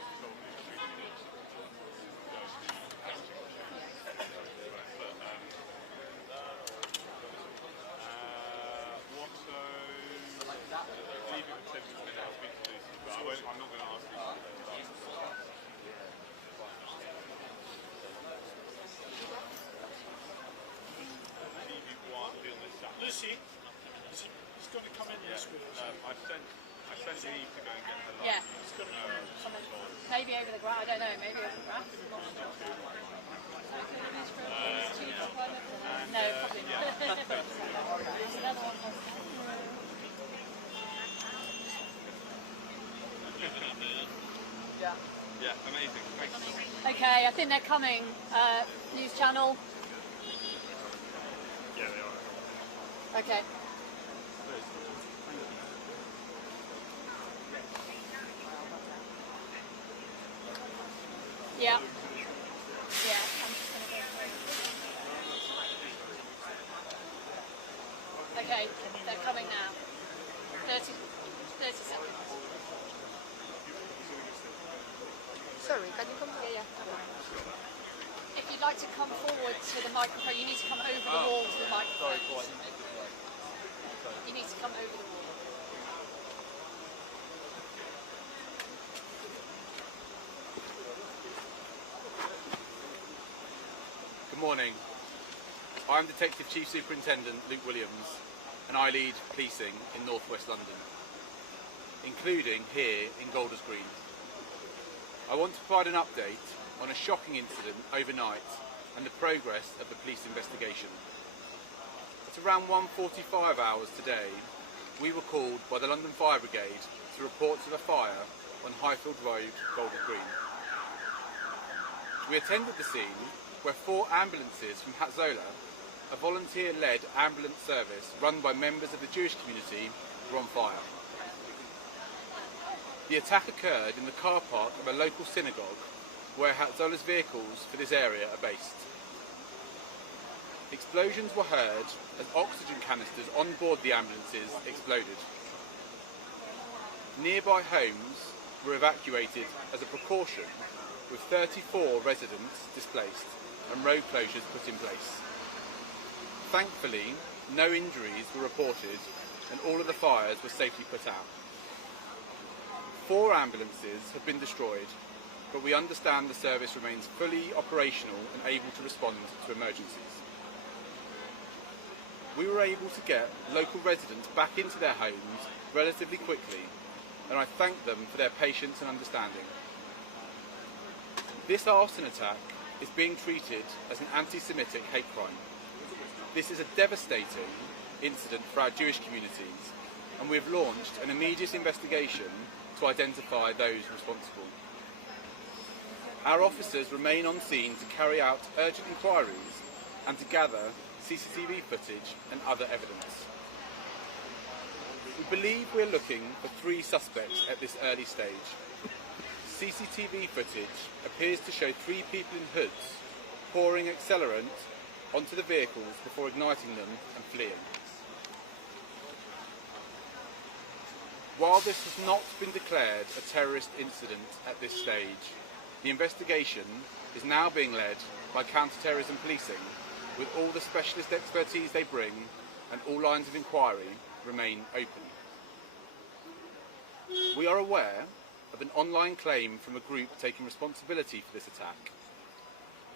told me I'm not going to ask you. Lucy, he's going to come in this with us. I sent Eve to go and get her. Yeah. Maybe over the grass. I don't know. Maybe over the grass. No, probably not. There's another one. Yeah. Yeah, amazing. Thanks. Okay, I think they're coming. News channel. Yeah, they are. Okay. Yeah. Yeah. I'm just gonna go through. Okay, they're coming now. 30 seconds. Sorry, can you come here? If you'd like to come forward to the microphone, you need to come over the wall to the microphone. You need to come over the wall. Good morning. I'm Detective Chief Superintendent Luke Williams and I lead policing in North West London, including here in Golders Green. I want to provide an update on a shocking incident overnight and the progress of the police investigation. At around 1:45 hours today, we were called by the London Fire Brigade to report of a fire on Highfield Road, Golders Green. We attended the scene where 4 ambulances from Hatzola, a volunteer-led ambulance service run by members of the Jewish community, were on fire. The attack occurred in the car park of a local synagogue where Hatzola's vehicles for this area are based. Explosions were heard as oxygen canisters on board the ambulances exploded. Nearby homes were evacuated as a precaution, with 34 residents displaced and road closures put in place. Thankfully, no injuries were reported and all of the fires were safely put out. 4 ambulances have been destroyed, but we understand the service remains fully operational and able to respond to emergencies. We were able to get local residents back into their homes relatively quickly, and I thank them for their patience and understanding. This arson attack is being treated as an anti-Semitic hate crime. This is a devastating incident for our Jewish communities, and we have launched an immediate investigation to identify those responsible. Our officers remain on scene to carry out urgent inquiries and to gather CCTV footage and other evidence. We believe we're looking for 3 suspects at this early stage. CCTV footage appears to show 3 people in hoods pouring accelerant onto the vehicles before igniting them and fleeing. While this has not been declared a terrorist incident at this stage, the investigation is now being led by counter-terrorism policing, with all the specialist expertise they bring and all lines of inquiry remain open. We are aware of an online claim from a group taking responsibility for this attack.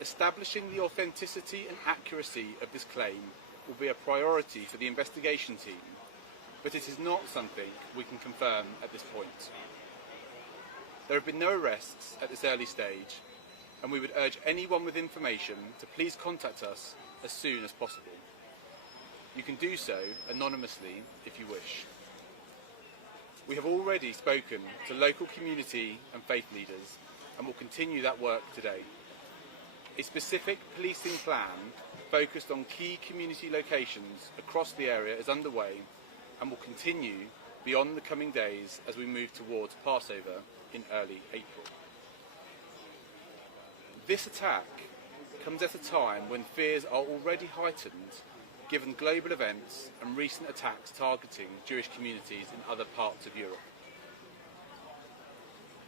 Establishing the authenticity and accuracy of this claim will be a priority for the investigation team, but it is not something we can confirm at this point. There have been no arrests at this early stage, and we would urge anyone with information to please contact us as soon as possible. You can do so anonymously if you wish. We have already spoken to local community and faith leaders and will continue that work today. A specific policing plan focused on key community locations across the area is underway and will continue beyond the coming days as we move towards Passover in early April. This attack comes at a time when fears are already heightened given global events and recent attacks targeting Jewish communities in other parts of Europe.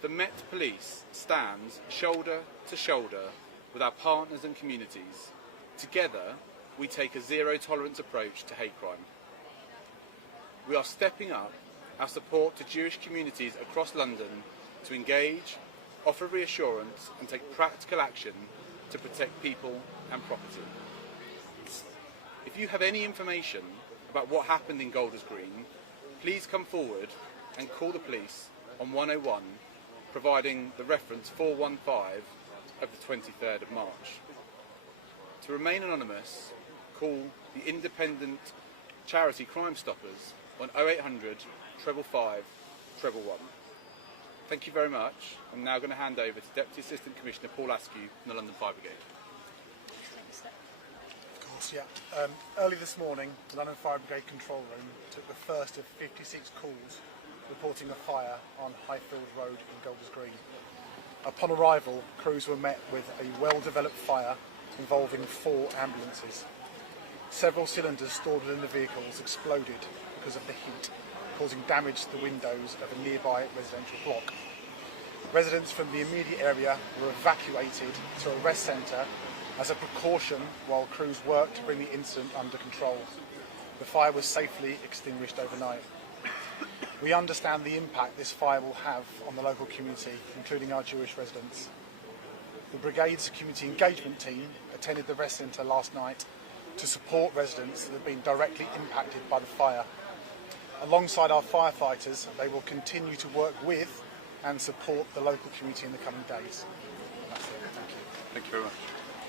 The Met Police stands shoulder to shoulder with our partners and communities. Together, we take a zero-tolerance approach to hate crime. We are stepping up our support to Jewish communities across London to engage, offer reassurance and take practical action to protect people and property. If you have any information about what happened in Golders Green, please come forward and call the police on 101, providing the reference 415 of the 23rd of March. To remain anonymous, call the independent charity Crime Stoppers on 0800 555 111. Thank you very much. I'm now going to hand over to Deputy Assistant Commissioner Paul Askew from the London Fire Brigade. Of course, yeah. Early this morning, the London Fire Brigade control room took the first of 56 calls reporting a fire on Highfield Road in Golders Green. Upon arrival, crews were met with a well-developed fire involving 4 ambulances. Several cylinders stored within the vehicles exploded because of the heat, causing damage to the windows of a nearby residential block. Residents from the immediate area were evacuated to a rest centre as a precaution while crews worked to bring the incident under control. The fire was safely extinguished overnight. We understand the impact this fire will have on the local community, including our Jewish residents. The Brigade's community engagement team attended the rest centre last night to support residents that have been directly impacted by the fire. Alongside our firefighters, they will continue to work with and support the local community in the coming days. That's it. Thank you. Thank you very much.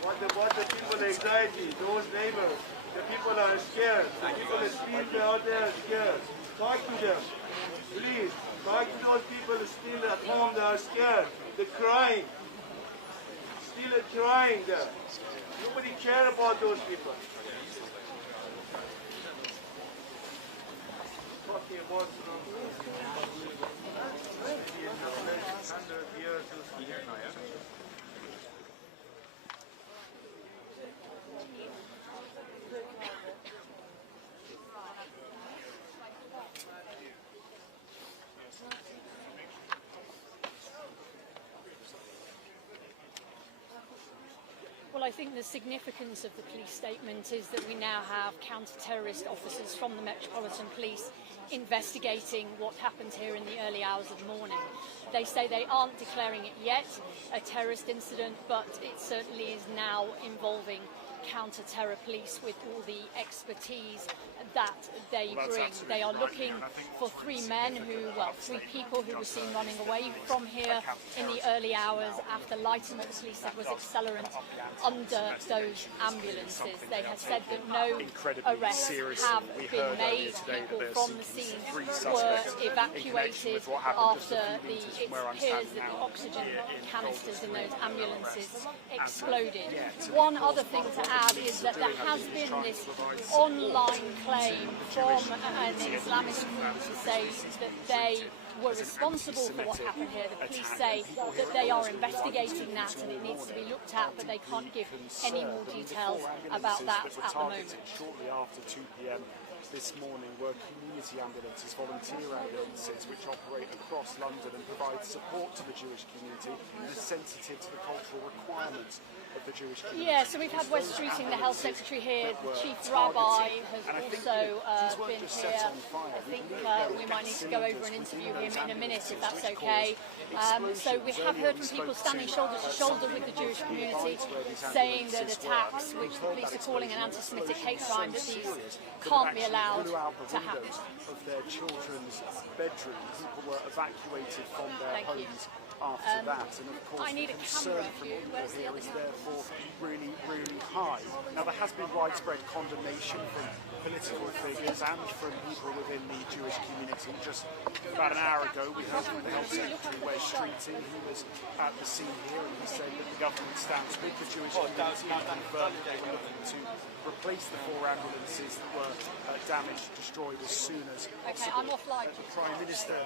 What the people anxiety, those neighbors, the people are scared. The people still out there scared. Talk to them. Please, talk to those people still at home that are scared. They're crying. Still crying there. Nobody cares about those people. Talking about 100 years to here now, yeah? Well, I think the significance of the police statement is that we now have counter-terrorist officers from the Metropolitan Police investigating what happened here in the early hours of the morning. They say they aren't declaring it yet a terrorist incident, but it certainly is now involving counter-terror police with all the expertise that they bring. They are looking for three people who were seen running away from here in the early hours after lighting what the police said was accelerant under those ambulances. They have said that no arrests have been made. People from the scene were evacuated after it appears that the oxygen canisters in those ambulances exploded. One other thing to add is that there has been this online claim from an Islamist group to say that they were responsible for what happened here. The police say that they are investigating that and it needs to be looked at, but they can't give any more details about that at the moment. Shortly after 2 p.m. this morning were community ambulances, volunteer ambulances, which operate across London and provide support to the Jewish community and are sensitive to the cultural requirements of the Jewish community. Yeah, so we've had Wes Streeting, the health secretary here, the chief rabbi has also been here. I think we might need to go over and interview him in a minute if that's okay. So we have heard from people standing shoulder to shoulder with the Jewish community saying that attacks, which the police are calling an anti-Semitic hate crime, that these can't be allowed to happen. Of their children's bedrooms, people were evacuated from their homes after that, and of course the concern from people here is therefore really, really high. Now there has been widespread condemnation from political figures and from people within the Jewish community. Just about an hour ago we heard from the Health Secretary, Wes Streeting, who was at the scene here, and he said that the government stands with the Jewish community and confirmed that they were looking to replace the 4 ambulances that were damaged, destroyed as soon as possible. The Prime Minister,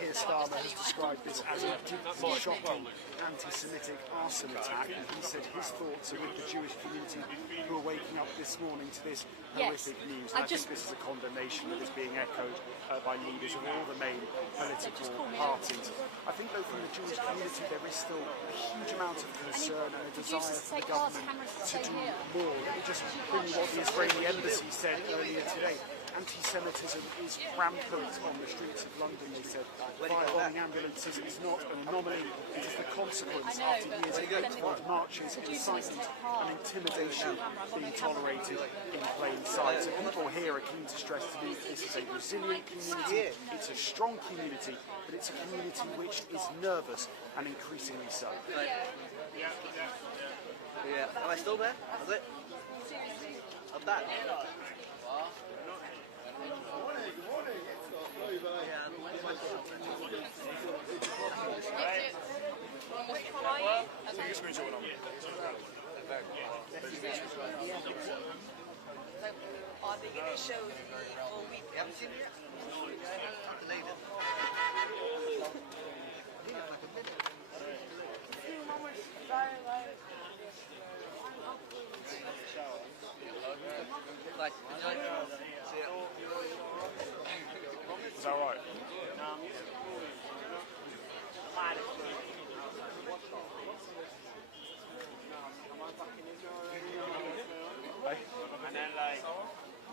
Keir Starmer, has described this as a particularly shocking anti-Semitic arson attack, and he said his thoughts are with the Jewish community who are waking up this morning to this horrific news. And I think this is a condemnation that is being echoed by leaders of all the main political parties. I think though from the Jewish community there is still a huge amount of concern and a desire for the government to do more. Let me just bring you what the Israeli embassy said earlier today. Anti-Semitism is rampant on the streets of London, they said. Firebombing ambulances is not an anomaly, it is the consequence after years of marches, incitement and intimidation being tolerated in plain sight. So people here are keen to stress to me that this is a resilient community, it's a strong community, but it's a community which is nervous and increasingly so. Yeah. Am I still there? Is it? I'm back. Are they going to show the whole week? You haven't seen it yet? Delayed it. Right, enjoy. See ya. Is that right? Hey?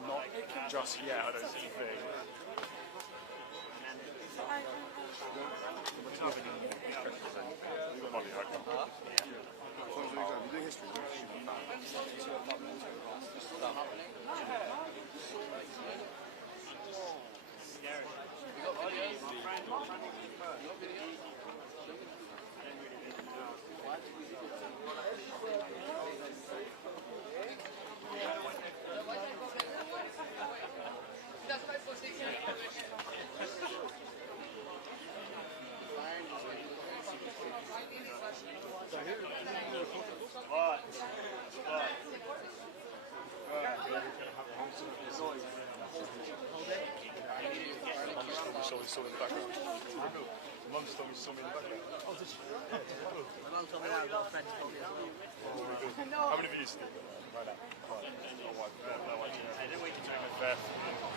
Not just yet, I don't think. Saw me in the background. Mum just told me she saw me in the background. Oh, did she? My mum told me that. I've got a friend who told me as well. Oh, very good. How many views do you get? Right now. Oh, my God. No, I didn't wait to do it fair.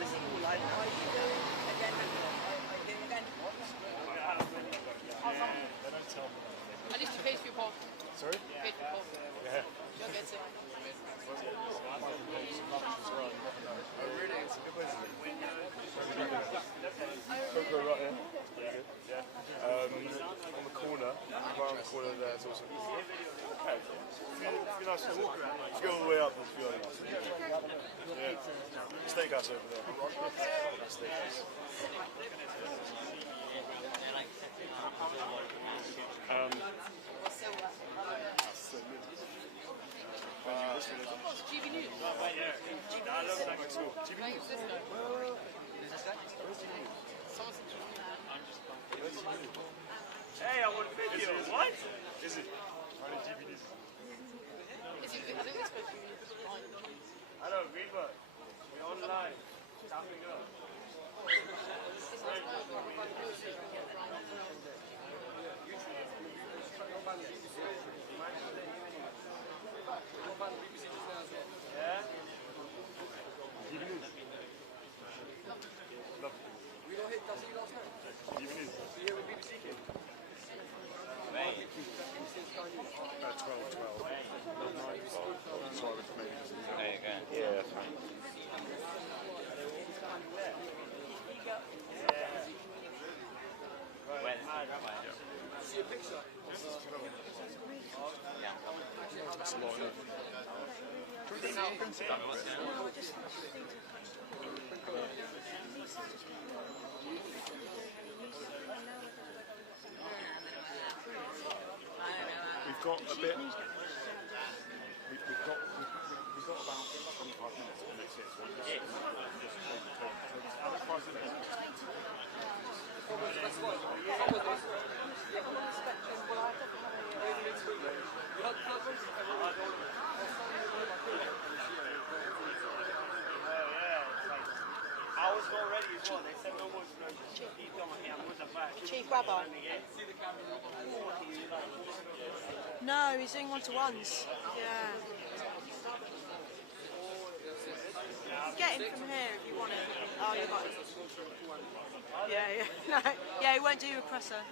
This is all I know. They don't tell me. At least you paid for your pork. Sorry? You paid for your pork. Yeah. You'll get it. Coco right here. Very good. Yeah. On the corner, right on the corner there, it's also. Yeah, Be nice to walk around. Let's go all the way up. Let's go. Yeah. Steakhouse over there. Steakhouse. GB News. Hey, I want a video. What? Is it? Only GB News. Hello, Greenberg. We're online. Tapping up. Yeah? We don't hit Dusty last night. You here with BBC Kid? 12. Sorry, maybe. There you go. Yeah, that's fine. See a picture? That's a lot of We've got a bit. We've got about 25 minutes and that's it. So we'll just I was already as well. They said no one's going to keep going here. Chief Rabbi. No, he's doing one-to-ones. Yeah. Get him from here if you want it. Oh, you got it. Yeah, yeah. No, yeah, he won't do your presser.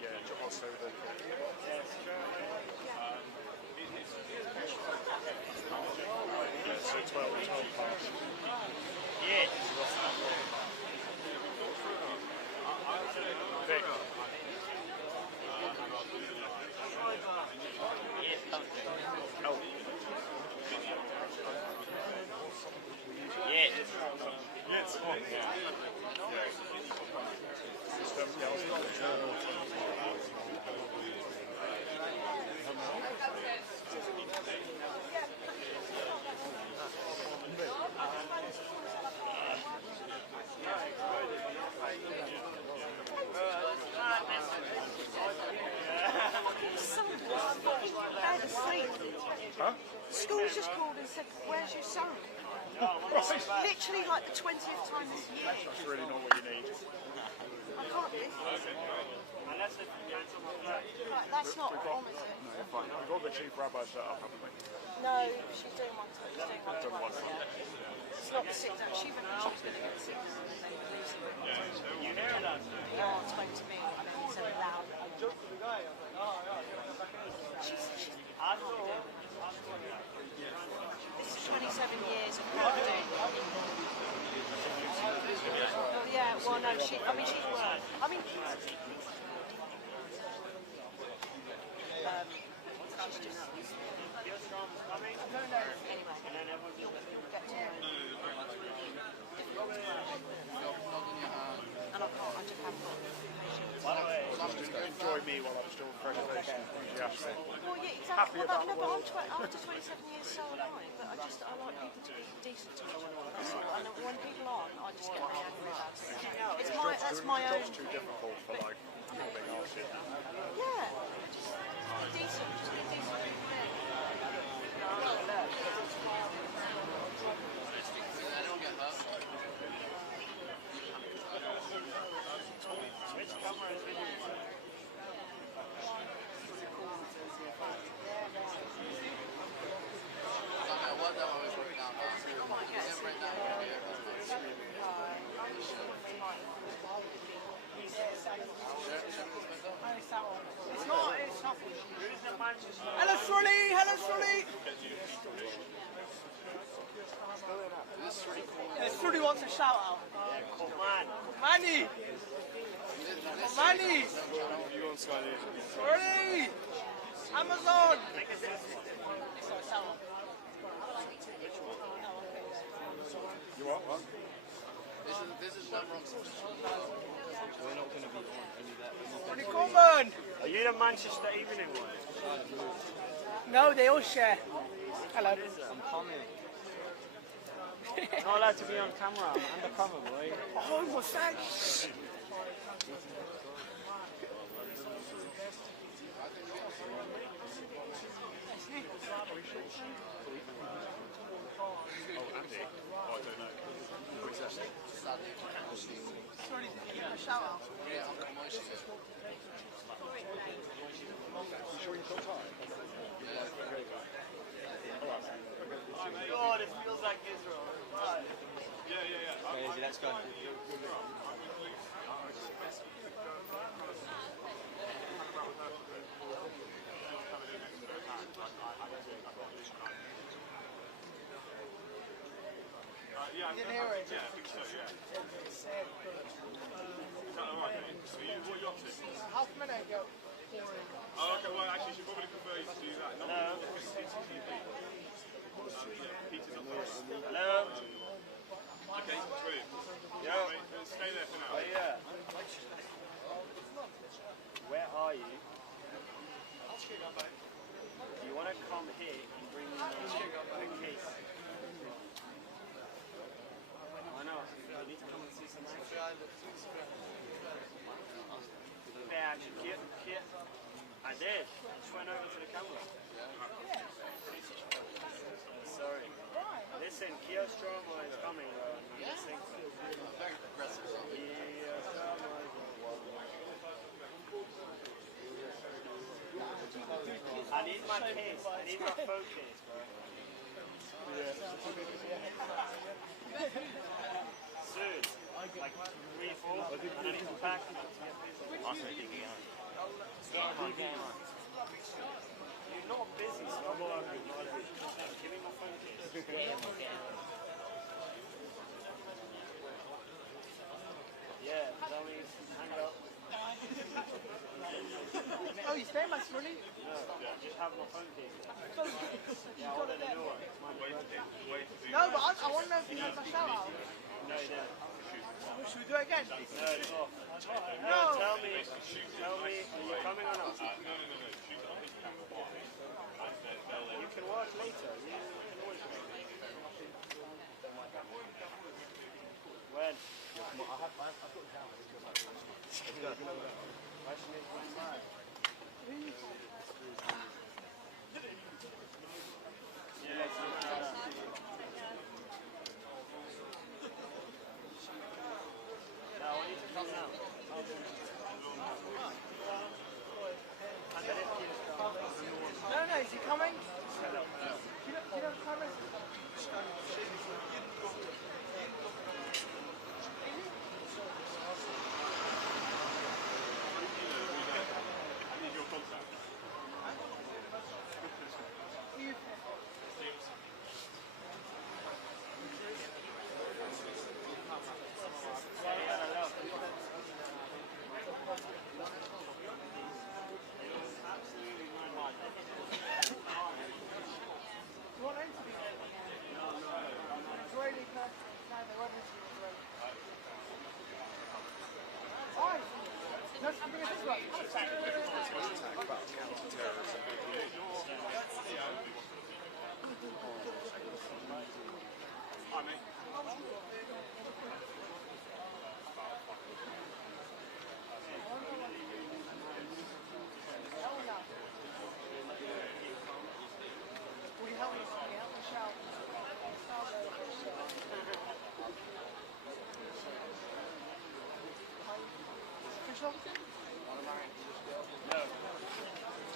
yeah, also the so 12 past. Yeah. Vic. Oh. Yeah. Yes. Oh. Yeah. Huh? School's just called and said, "Where's your son?" Literally like the 20th time this year. That's really not what you need. I can't listen. Unless if you get someone Right, that's not on, is it? No, you're fine. We've got the chief rabbi set up, haven't we? No, she's doing one. She's doing one. Done one. It's not the six. She reckoned she was going to get six. you hear that? No one spoke to me and then said loud. I joked to the guy. I was like, oh, yeah. She's I don't know. This is 27 years of crafting. Well, yeah, well, no, she's just... And I just haven't got Enjoy me while I'm still presentation. Well, yeah, exactly. Well, but I'm after 27 years, so am I. But I like people to be decent to each other. That's all. And when people aren't, I just get really angry about it. That's my own. It's too difficult for like being arsed. Yeah, just be decent. Just be decent. Hello, Sully! Hello, Sully! Fruity wants a shout out. Come on. Manny! Manny! Fruity! Amazon! You what? What? This is one rock. We're not going to be only that. Fruity, come on! Are you the Manchester Evening one? No, they all share. Hello. I'm coming. Not allowed to be on camera. I'm undercover, boy. Oh, what's that? Oh, Andy? Oh, I don't know. Who is that? Sorry, shout out. Yeah, I'm commercial. You sure you've got time? God, it feels like Israel. Right. Yeah. Crazy, let's go. Yeah, You didn't hear it? I think so, yeah. Is that alright? So what are you up to? Half a minute ago. Oh, okay, well, actually, she probably prefer you to do that. Not Peter's up there. Hello? Okay, brilliant. Yeah. Stay there for now. Oh, yeah. Where are you? Do you want to come here and bring me a case? I know. You need to come and see some action. I did. I just went over to the camera. Sorry. Listen, Kia Stromo is coming. Listen. Very progressive. Kia Stromo. I need my case. I need my phone case, bro. Soon. Like 3 or 4. And I need to pack. You're not busy, stop. Give me my phone case. Yeah, tell me, hang it up. Oh, you stay, my Fruity? No, just have my phone case. Yeah, I wanted a new one. No, but I want to know if you have my shout out. No, you didn't. Should we do it again? No, it's off. No. Tell me, are you coming or not? No. Shoot it on this camera. You can watch later. You can always watch. When? I've got it down. Let's go. No, I need to come now. No, is he coming? You don't come in?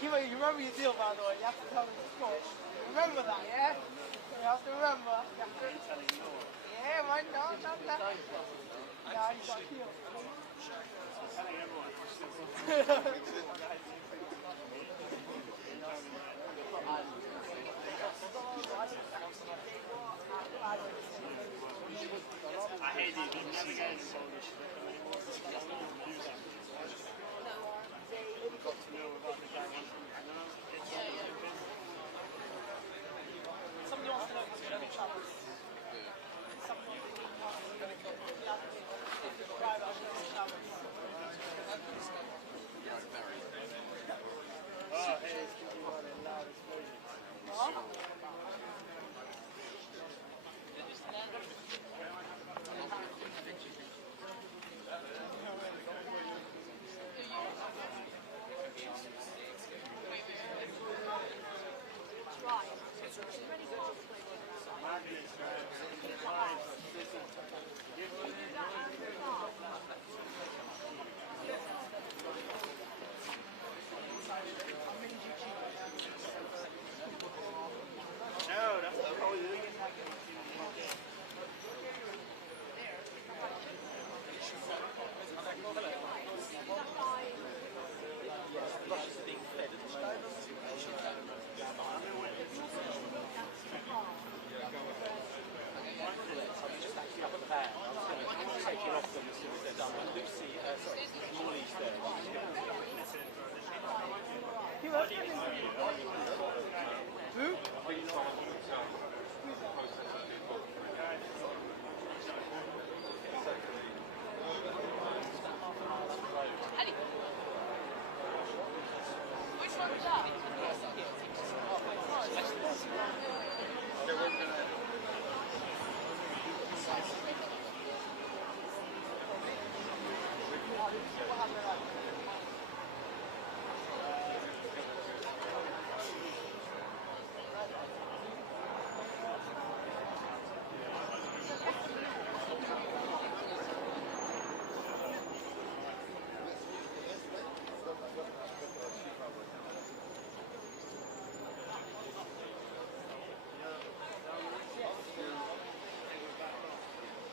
Kimo, you remember your deal, by the way. You have to tell me the score. Remember that, yeah? You have to remember. You have to... Yeah, man, no. Yeah, you got killed. Telling everyone. Lucy, sorry, Molly's there. Who? Which one was that?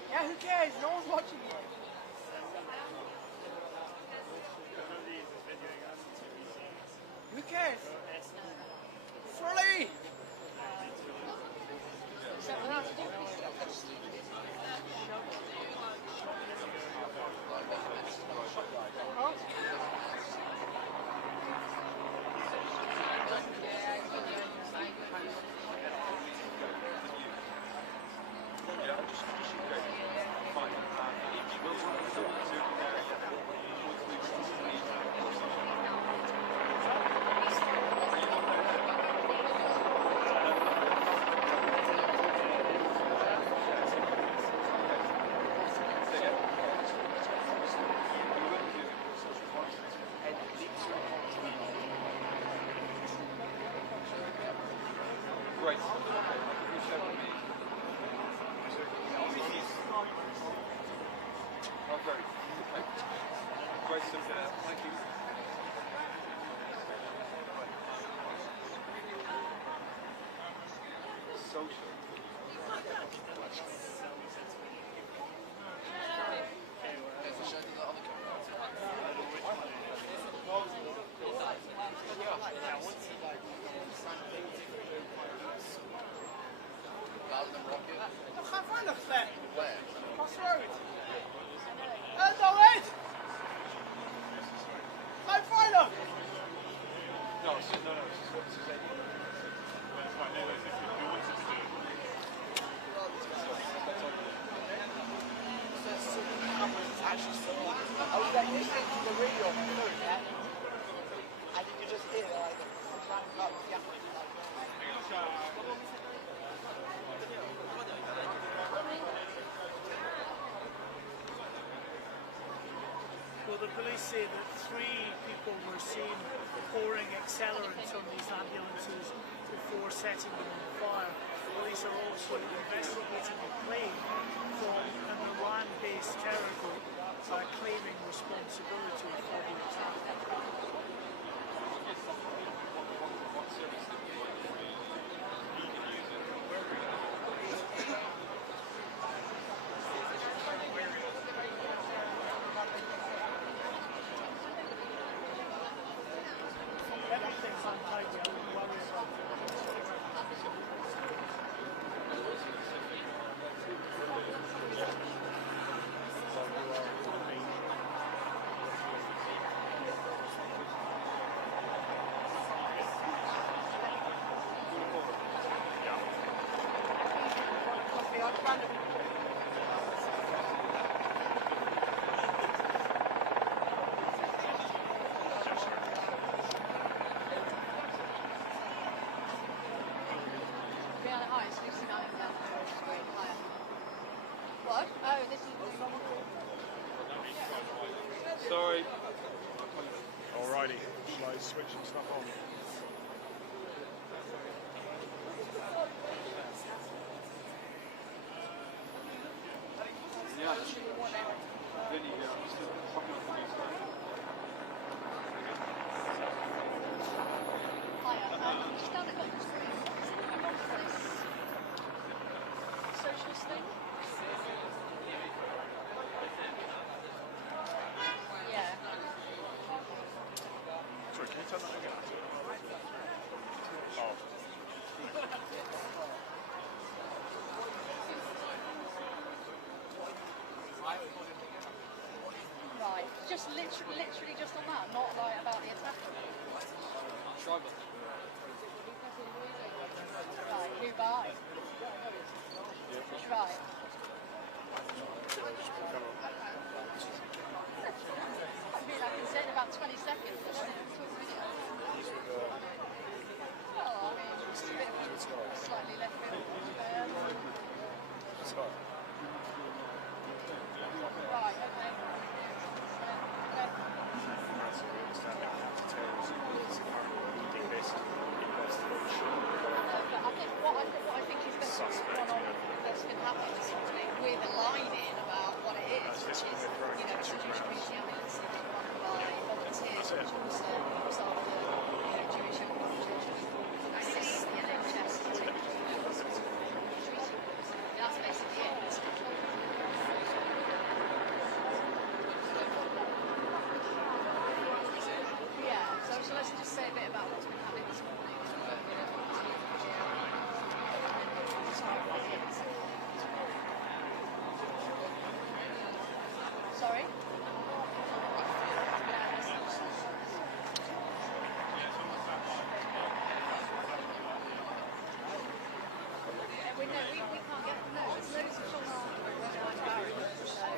Yeah, who cares? No one's watching you. Who cares? Flee! Great. Oh, great. Okay. Great, so, thank you. Social. Ga veilig zijn. Pas eruit. Eruit! Ga veilig! No, no, this is what this is anyway. That's fine. No, if you wanted to do it. I was like listening to the radio on my phone, yeah? And you could just hear like the crack up, yeah. Well, the police say that 3 people were seen pouring accelerant on these ambulances before setting them on fire. Police are also investigating a claim from an Iran-based terror group claiming responsibility for the attack. Everything's untidy, I wouldn't worry about it. What? Oh, this is Sorry. Alrighty, shall I switch some stuff on? Yeah. Then you go. Fucking up the next one. just down at Golders Green. Socialist thing? Yeah. Sorry, can you turn that again? Oh. Right. Just literally just on that, not like about the attack. Right, who by? Right. I mean, I can say in about 20 seconds. Well, I mean, it's a bit slightly left field. Right, okay. What I think is best one on what's been happening this morning with a line in about what it is, which is, you know, it's a Jewish community ambulance run by volunteers, which also looks after, you know, Jewish ambulance assists the NHS to take that's basically it. Yeah, so let's just say a bit about what's been happening this morning. Sorry? We can't get, no, there's loads of children behind barriers, so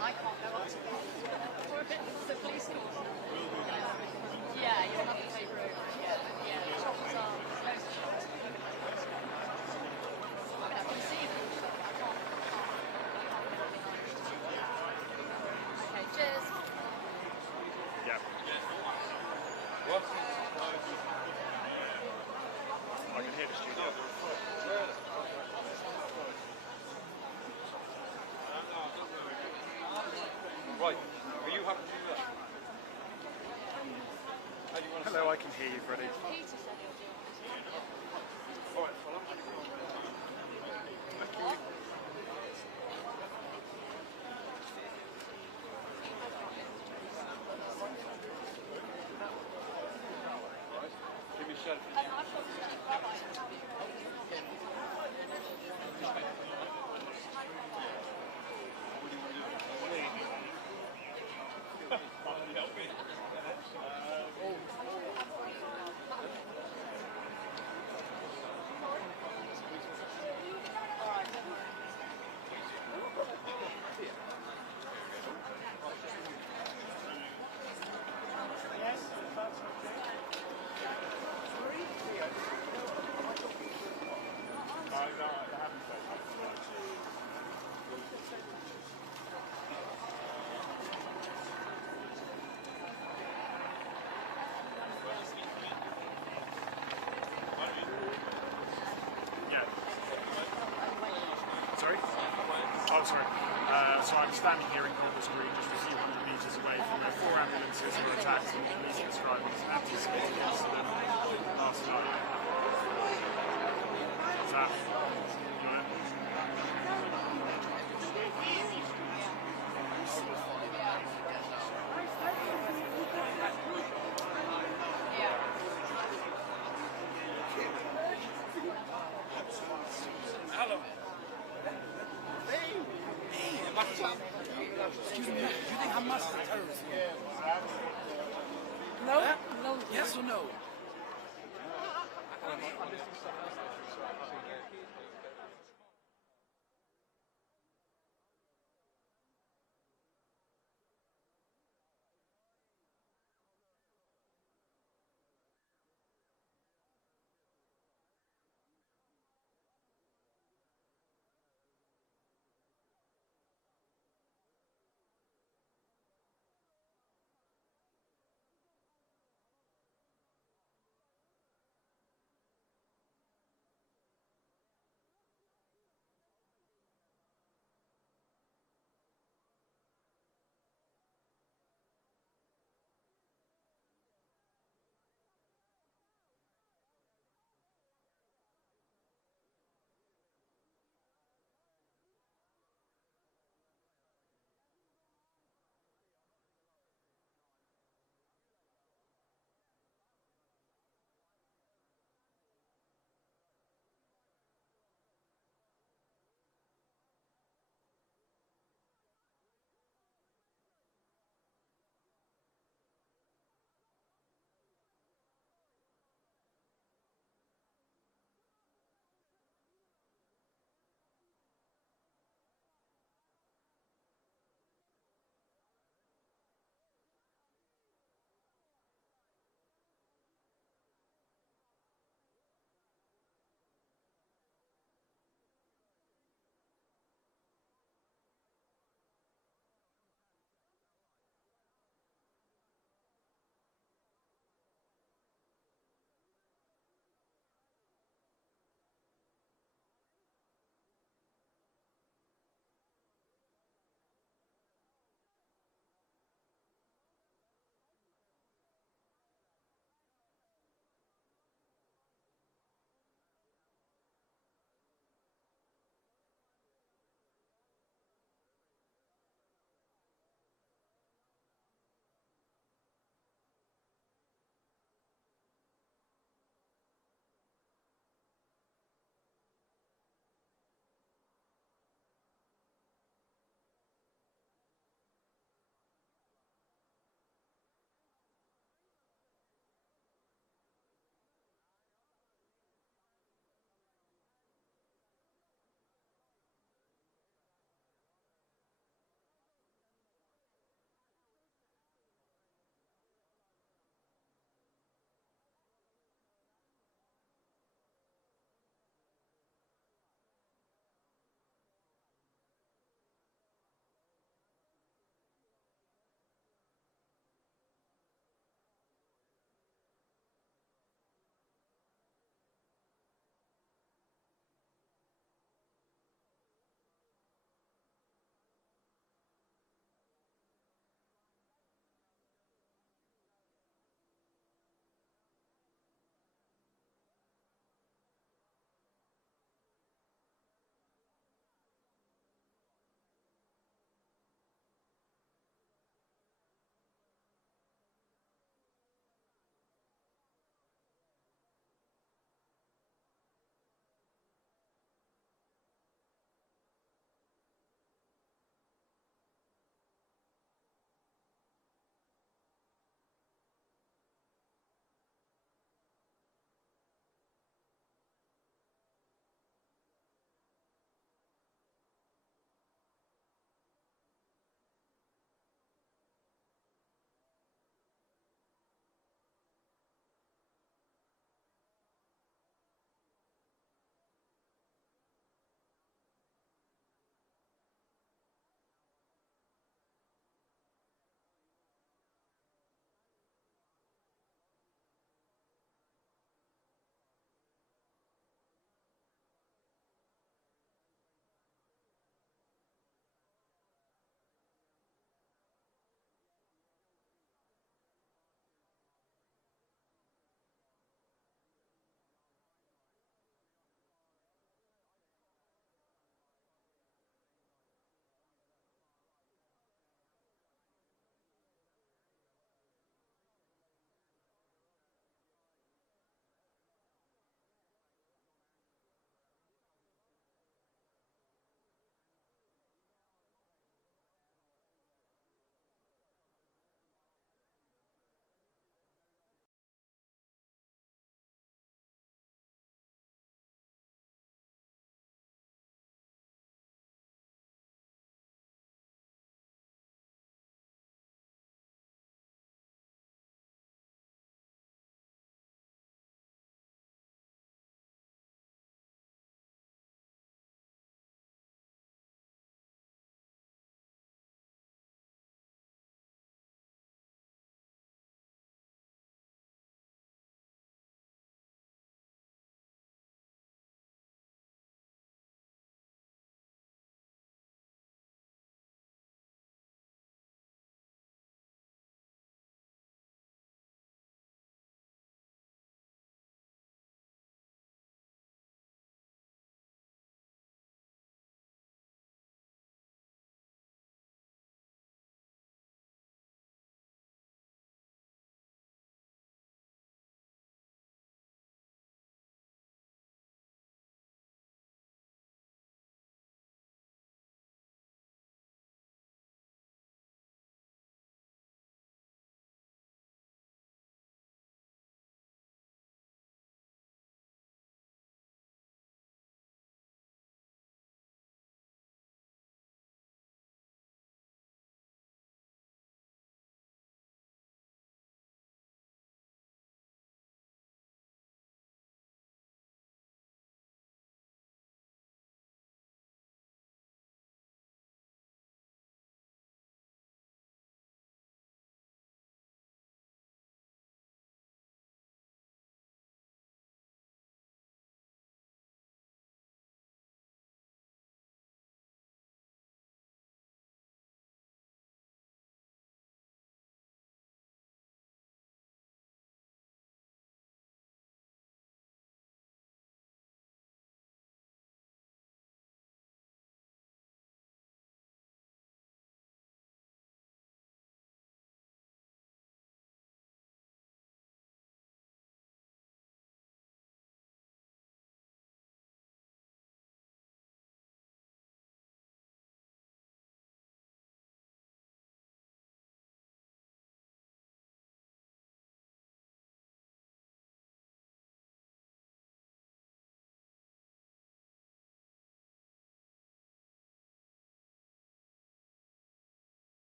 I can't go up to them for a bit of the police call. Yeah, you'll have to take room. Yeah, the shops are, there's loads of shops. I mean, I can see them, but I can't. Okay, cheers. Yeah. What? I can hear the studio. Right, are you happy to do that? How do you want to Hello, I can hear you, Freddie. Peter said he'll do it. Alright, well, I'm going to go. What? Give me a shout. I've got to grab it. Sorry? Oh, sorry. So I'm standing here in Golders Green, just a few hundred metres away from where 4 ambulances were attacked and the police described as an antisemitic incident last night. Is that good? Hello. Excuse me, do you think Hamas is a terrorist?